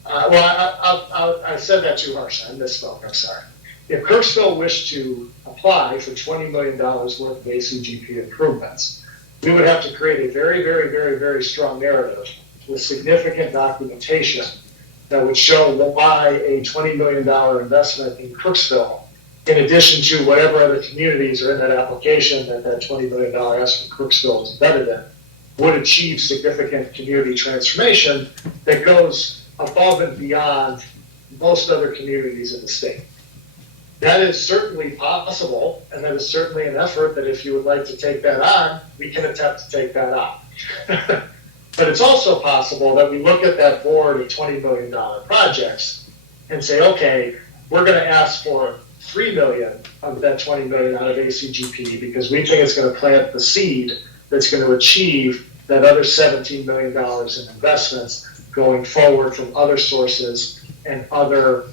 I said that too harsh, I misspoke, I'm sorry. If Crooksville wished to apply for $20 million worth of ACGP improvements, we would have to create a very, very, very, very strong narrative with significant documentation that would show why a $20 million investment in Crooksville, in addition to whatever other communities are in that application that $20 million ask for Crooksville is embedded in, would achieve significant community transformation that goes above and beyond most other communities in the state. That is certainly possible, and that is certainly an effort that if you would like to take that on, we can attempt to take that on. But it's also possible that we look at that board of $20 million projects and say, okay, we're going to ask for $3 million of that $20 million out of ACGP because we think it's going to plant the seed that's going to achieve that other $17 million in investments going forward from other sources and other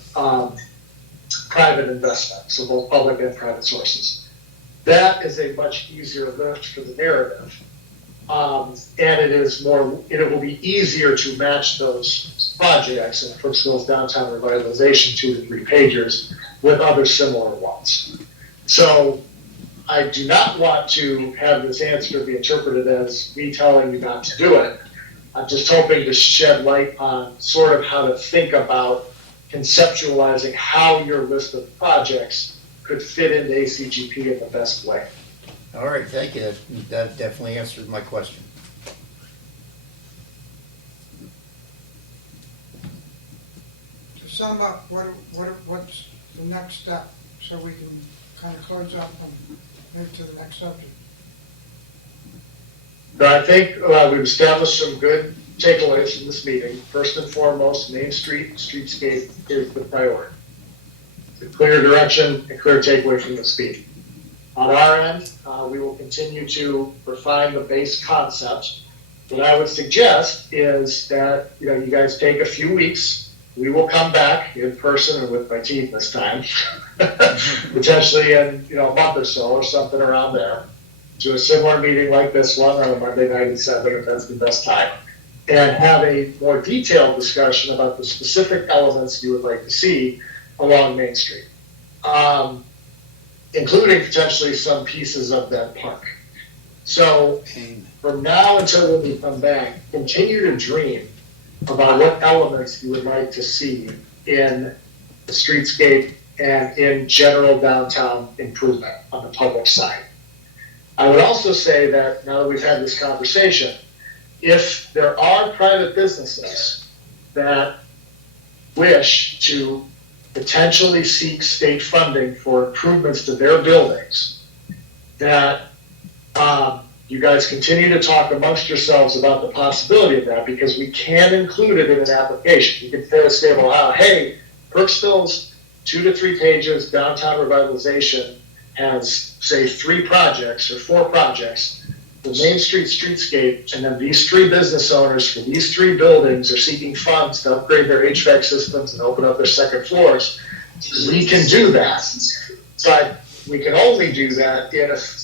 private investment, so both public and private sources. That is a much easier lift for the narrative. And it will be easier to match those projects in Crooksville's downtown revitalization 2 to 3 pagers with other similar ones. So I do not want to have this answer be interpreted as me telling you not to do it. I'm just hoping to shed light on sort of how to think about conceptualizing how your list of projects could fit into ACGP in the best way. All right, thank you. That definitely answered my question. To sum up, what's the next step, so we can kind of close up and move to the next subject? But I think we've established some good takeaways from this meeting. First and foremost, Main Street streetscape is the priority. The clear direction and clear takeaway from this meeting. On our end, we will continue to refine the base concept. What I would suggest is that you guys take a few weeks. We will come back in person or with my team this time, potentially in a month or so or something around there, to a similar meeting like this one on a Monday night at 7 if that's the best time, and have a more detailed discussion about the specific elements you would like to see along Main Street, including potentially some pieces of that park. So from now until when we come back, continue to dream about what elements you would like to see in the streetscape and in general downtown improvement on the public side. I would also say that now that we've had this conversation, if there are private businesses that wish to potentially seek state funding for improvements to their buildings, that you guys continue to talk amongst yourselves about the possibility of that, because we can include it in an application. You can say to State of Ohio, hey, Crooksville's 2 to 3 pages downtown revitalization has, say, 3 projects or 4 projects, the Main Street streetscape, and then these 3 business owners for these 3 buildings are seeking funds to upgrade their HVAC systems and open up their second floors. We can do that, but we can only do that if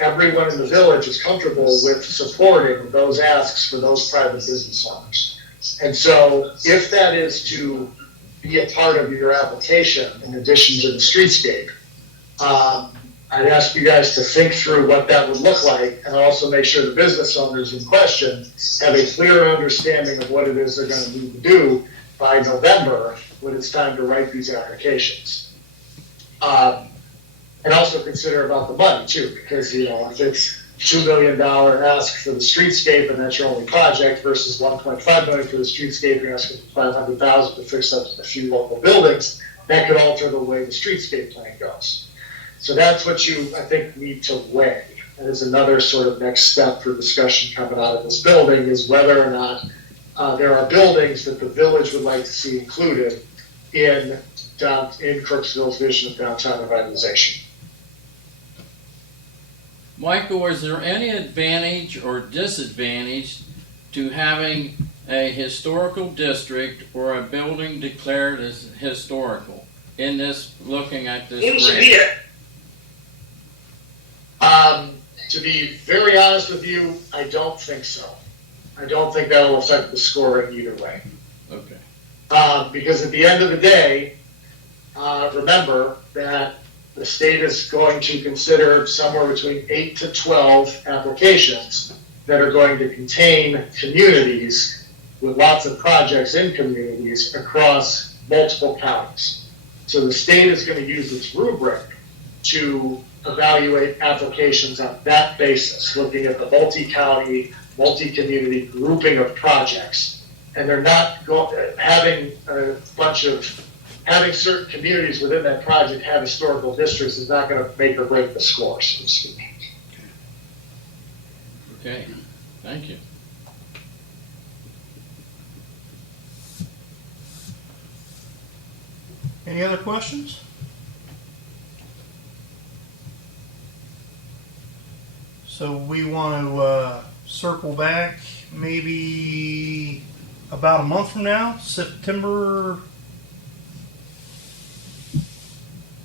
everyone in the village is comfortable with supporting those asks for those private business owners. And so if that is to be a part of your application in addition to the streetscape, I'd ask you guys to think through what that would look like, and also make sure the business owners in question have a clearer understanding of what it is they're going to need to do by November when it's time to write these applications. And also consider about the money too, because if it's $2 million ask for the streetscape and that's your only project versus $1.5 million for the streetscape, you're asking for $500,000 to fix up a few local buildings, that could alter the way the streetscape plan goes. So that's what you, I think, need to weigh. And as another sort of next step for discussion coming out of this building is whether or not there are buildings that the village would like to see included in Crooksville's vision of downtown revitalization. Michael, is there any advantage or disadvantage to having a historical district or a building declared as historical in this, looking at this grant? To be very honest with you, I don't think so. I don't think that will affect the scoring either way. Okay. Because at the end of the day, remember that the state is going to consider somewhere between 8 to 12 applications that are going to contain communities with lots of projects in communities across multiple counties. So the state is going to use its rubric to evaluate applications on that basis, looking at the multi-county, multi-community grouping of projects. And they're not having a bunch of having certain communities within that project have historical districts is not going to make or break the score, so to speak. Okay, thank you. Any other questions? So we want to circle back maybe about a month from now, September,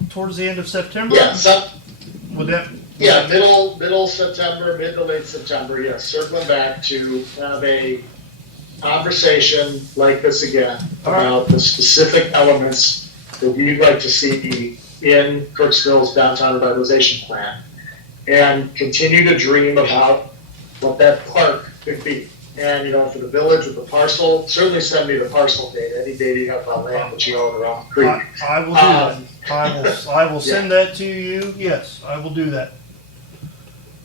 towards the end of September? Yeah, Would that? middle September, mid to late September, yes, circling back to have a conversation like this again about the specific elements that we'd like to see in Crooksville's downtown revitalization plan, and continue to dream about what that park could be. And, for the village with the parcel, certainly send me the parcel data, any data you have about land that you own around the creek. I will do that. I will send that to you. Yes, I will do that.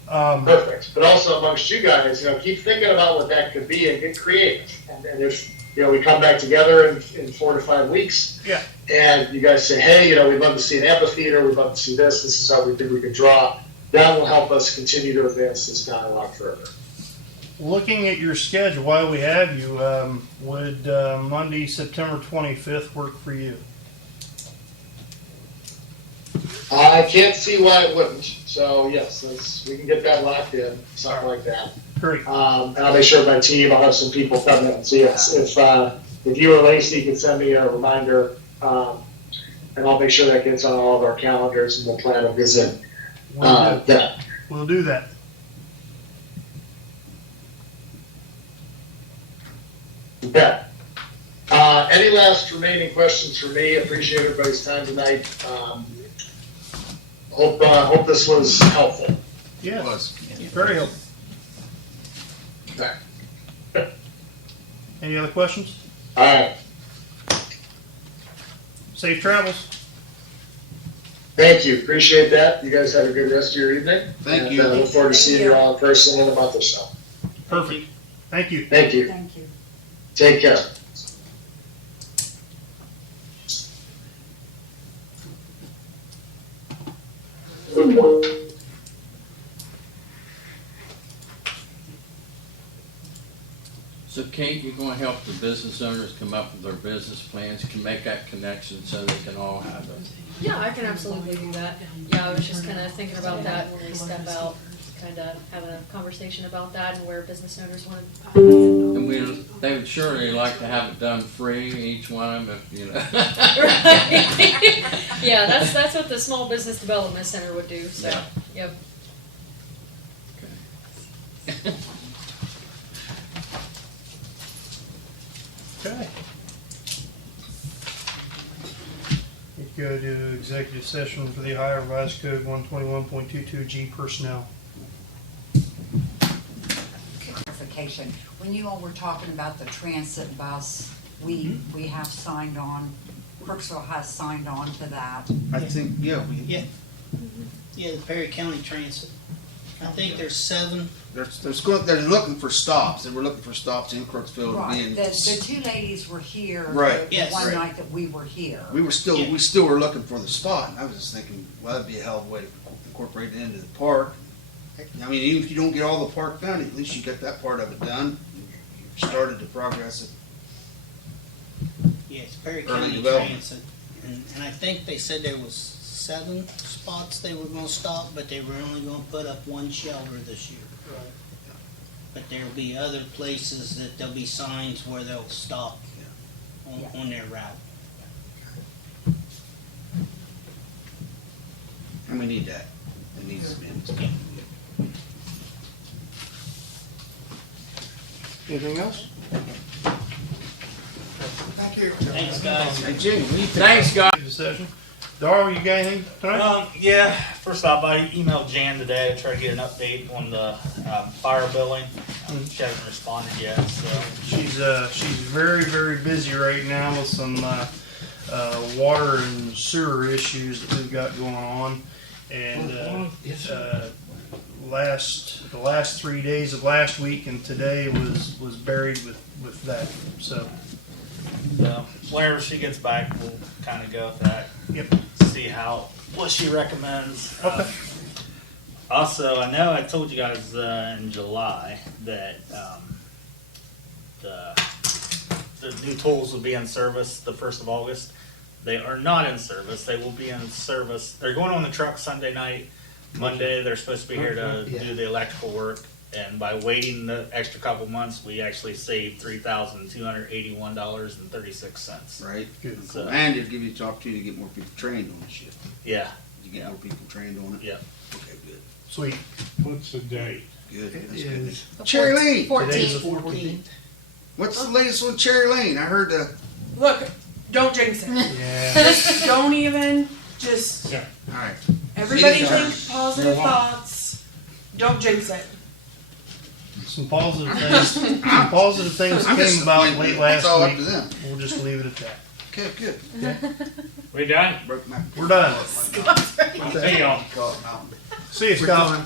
Perfect. But also amongst you guys, keep thinking about what that could be and get creative. And if, we come back together in 4 to 5 weeks. Yeah. And you guys say, hey, we'd love to see an amphitheater, we'd love to see this is how we think we could draw. That will help us continue to advance this dialogue further. Looking at your schedule while we have you, would Monday, September 25th work for you? I can't see why it wouldn't. So yes, we can get that locked in, something like that. Great. And I'll make sure my team, I'll have some people come in. So yes, if you or Lacey can send me a reminder, and I'll make sure that gets on all of our calendars, and we'll plan a visit. We'll do that. Okay. Any last remaining questions for me? Appreciate everybody's time tonight. Hope this was helpful. Yes, very helpful. Okay. Any other questions? All right. Safe travels. Thank you, appreciate that. You guys have a good rest of your evening. Thank you. And I look forward to seeing you all in person in a month or so. Perfect. Thank you. Thank you. Thank you. Take care. So Kate, you're gonna help the business owners come up with their business plans, can make that connection so they can all have it. Yeah, I can absolutely do that. Yeah, I was just kind of thinking about that when we step out, kind of having a conversation about that and where business owners want to. And they would surely like to have it done free, each one, but, you know. Yeah, that's what the Small Business Development Center would do, so, Yeah. yep. Okay. Okay. Need to go to executive session for the Ohio Revised Code 121.22G personnel. Clarification, when you all were talking about the transit bus, we have signed on, Crooksville has signed on to that. I think, yeah, Yeah. Yeah, the Perry County Transit. I think there's 7. they're looking for stops, and we're looking for stops in Crooksville. Right, Being, the two ladies were here. Right. The Yes. one Right. night that we were here. we still were looking for the spot, and I was just thinking, well, that'd be a hell of a way to incorporate it into the park. I mean, even if you don't get all the park done, at least you got that part of it done. You started to progress it. Yeah, it's Perry Early County development. Transit. And I think they said there was 7 spots they were gonna stop, but they were only gonna put up 1 shelter this year. But there'll be other places that there'll be signs where they'll stop on their route. And we need that. It needs to be. Anything else? Thank you. Thanks, guys. Hey, Jimmy, Thanks, guys. Executive session. Darrell, you got anything tonight? Yeah, first off, I emailed Jan today to try to get an update on the fire billing. She hasn't responded yet, so. She's very, very busy right now with some water and sewer issues that we've got going on. And the last 3 days of last week and today was buried with that. So Whenever she gets back, we'll kind of go with that. Yep. See what she recommends. Okay. Also, I know I told you guys in July that the new tools will be in service the 1st of August. They are not in service. They will be in service. They're going on the truck Sunday night. Monday, they're supposed to be here to do the electrical work. And by waiting the extra couple months, we actually saved $3,281.36. Right. Good. So, And it'll give you the opportunity to get more people trained on the shit. yeah. You get more people trained on it. Yeah. Okay, good. sweet. What's the date? Good. It That's good. is Cherry Lane. today's the 14th. 14th. What's the latest on Cherry Lane? I heard Look, don't jinx it. Yeah. Just don't even, just, Yeah. all right. everybody Anytime. think positive thoughts. Don't jinx it. Some positive things. Some positive things I'm came just- about late last It's all up week. to them. We'll just leave it at that. Okay, good. We done? Broke my. We're done. See y'all. See you, Scott.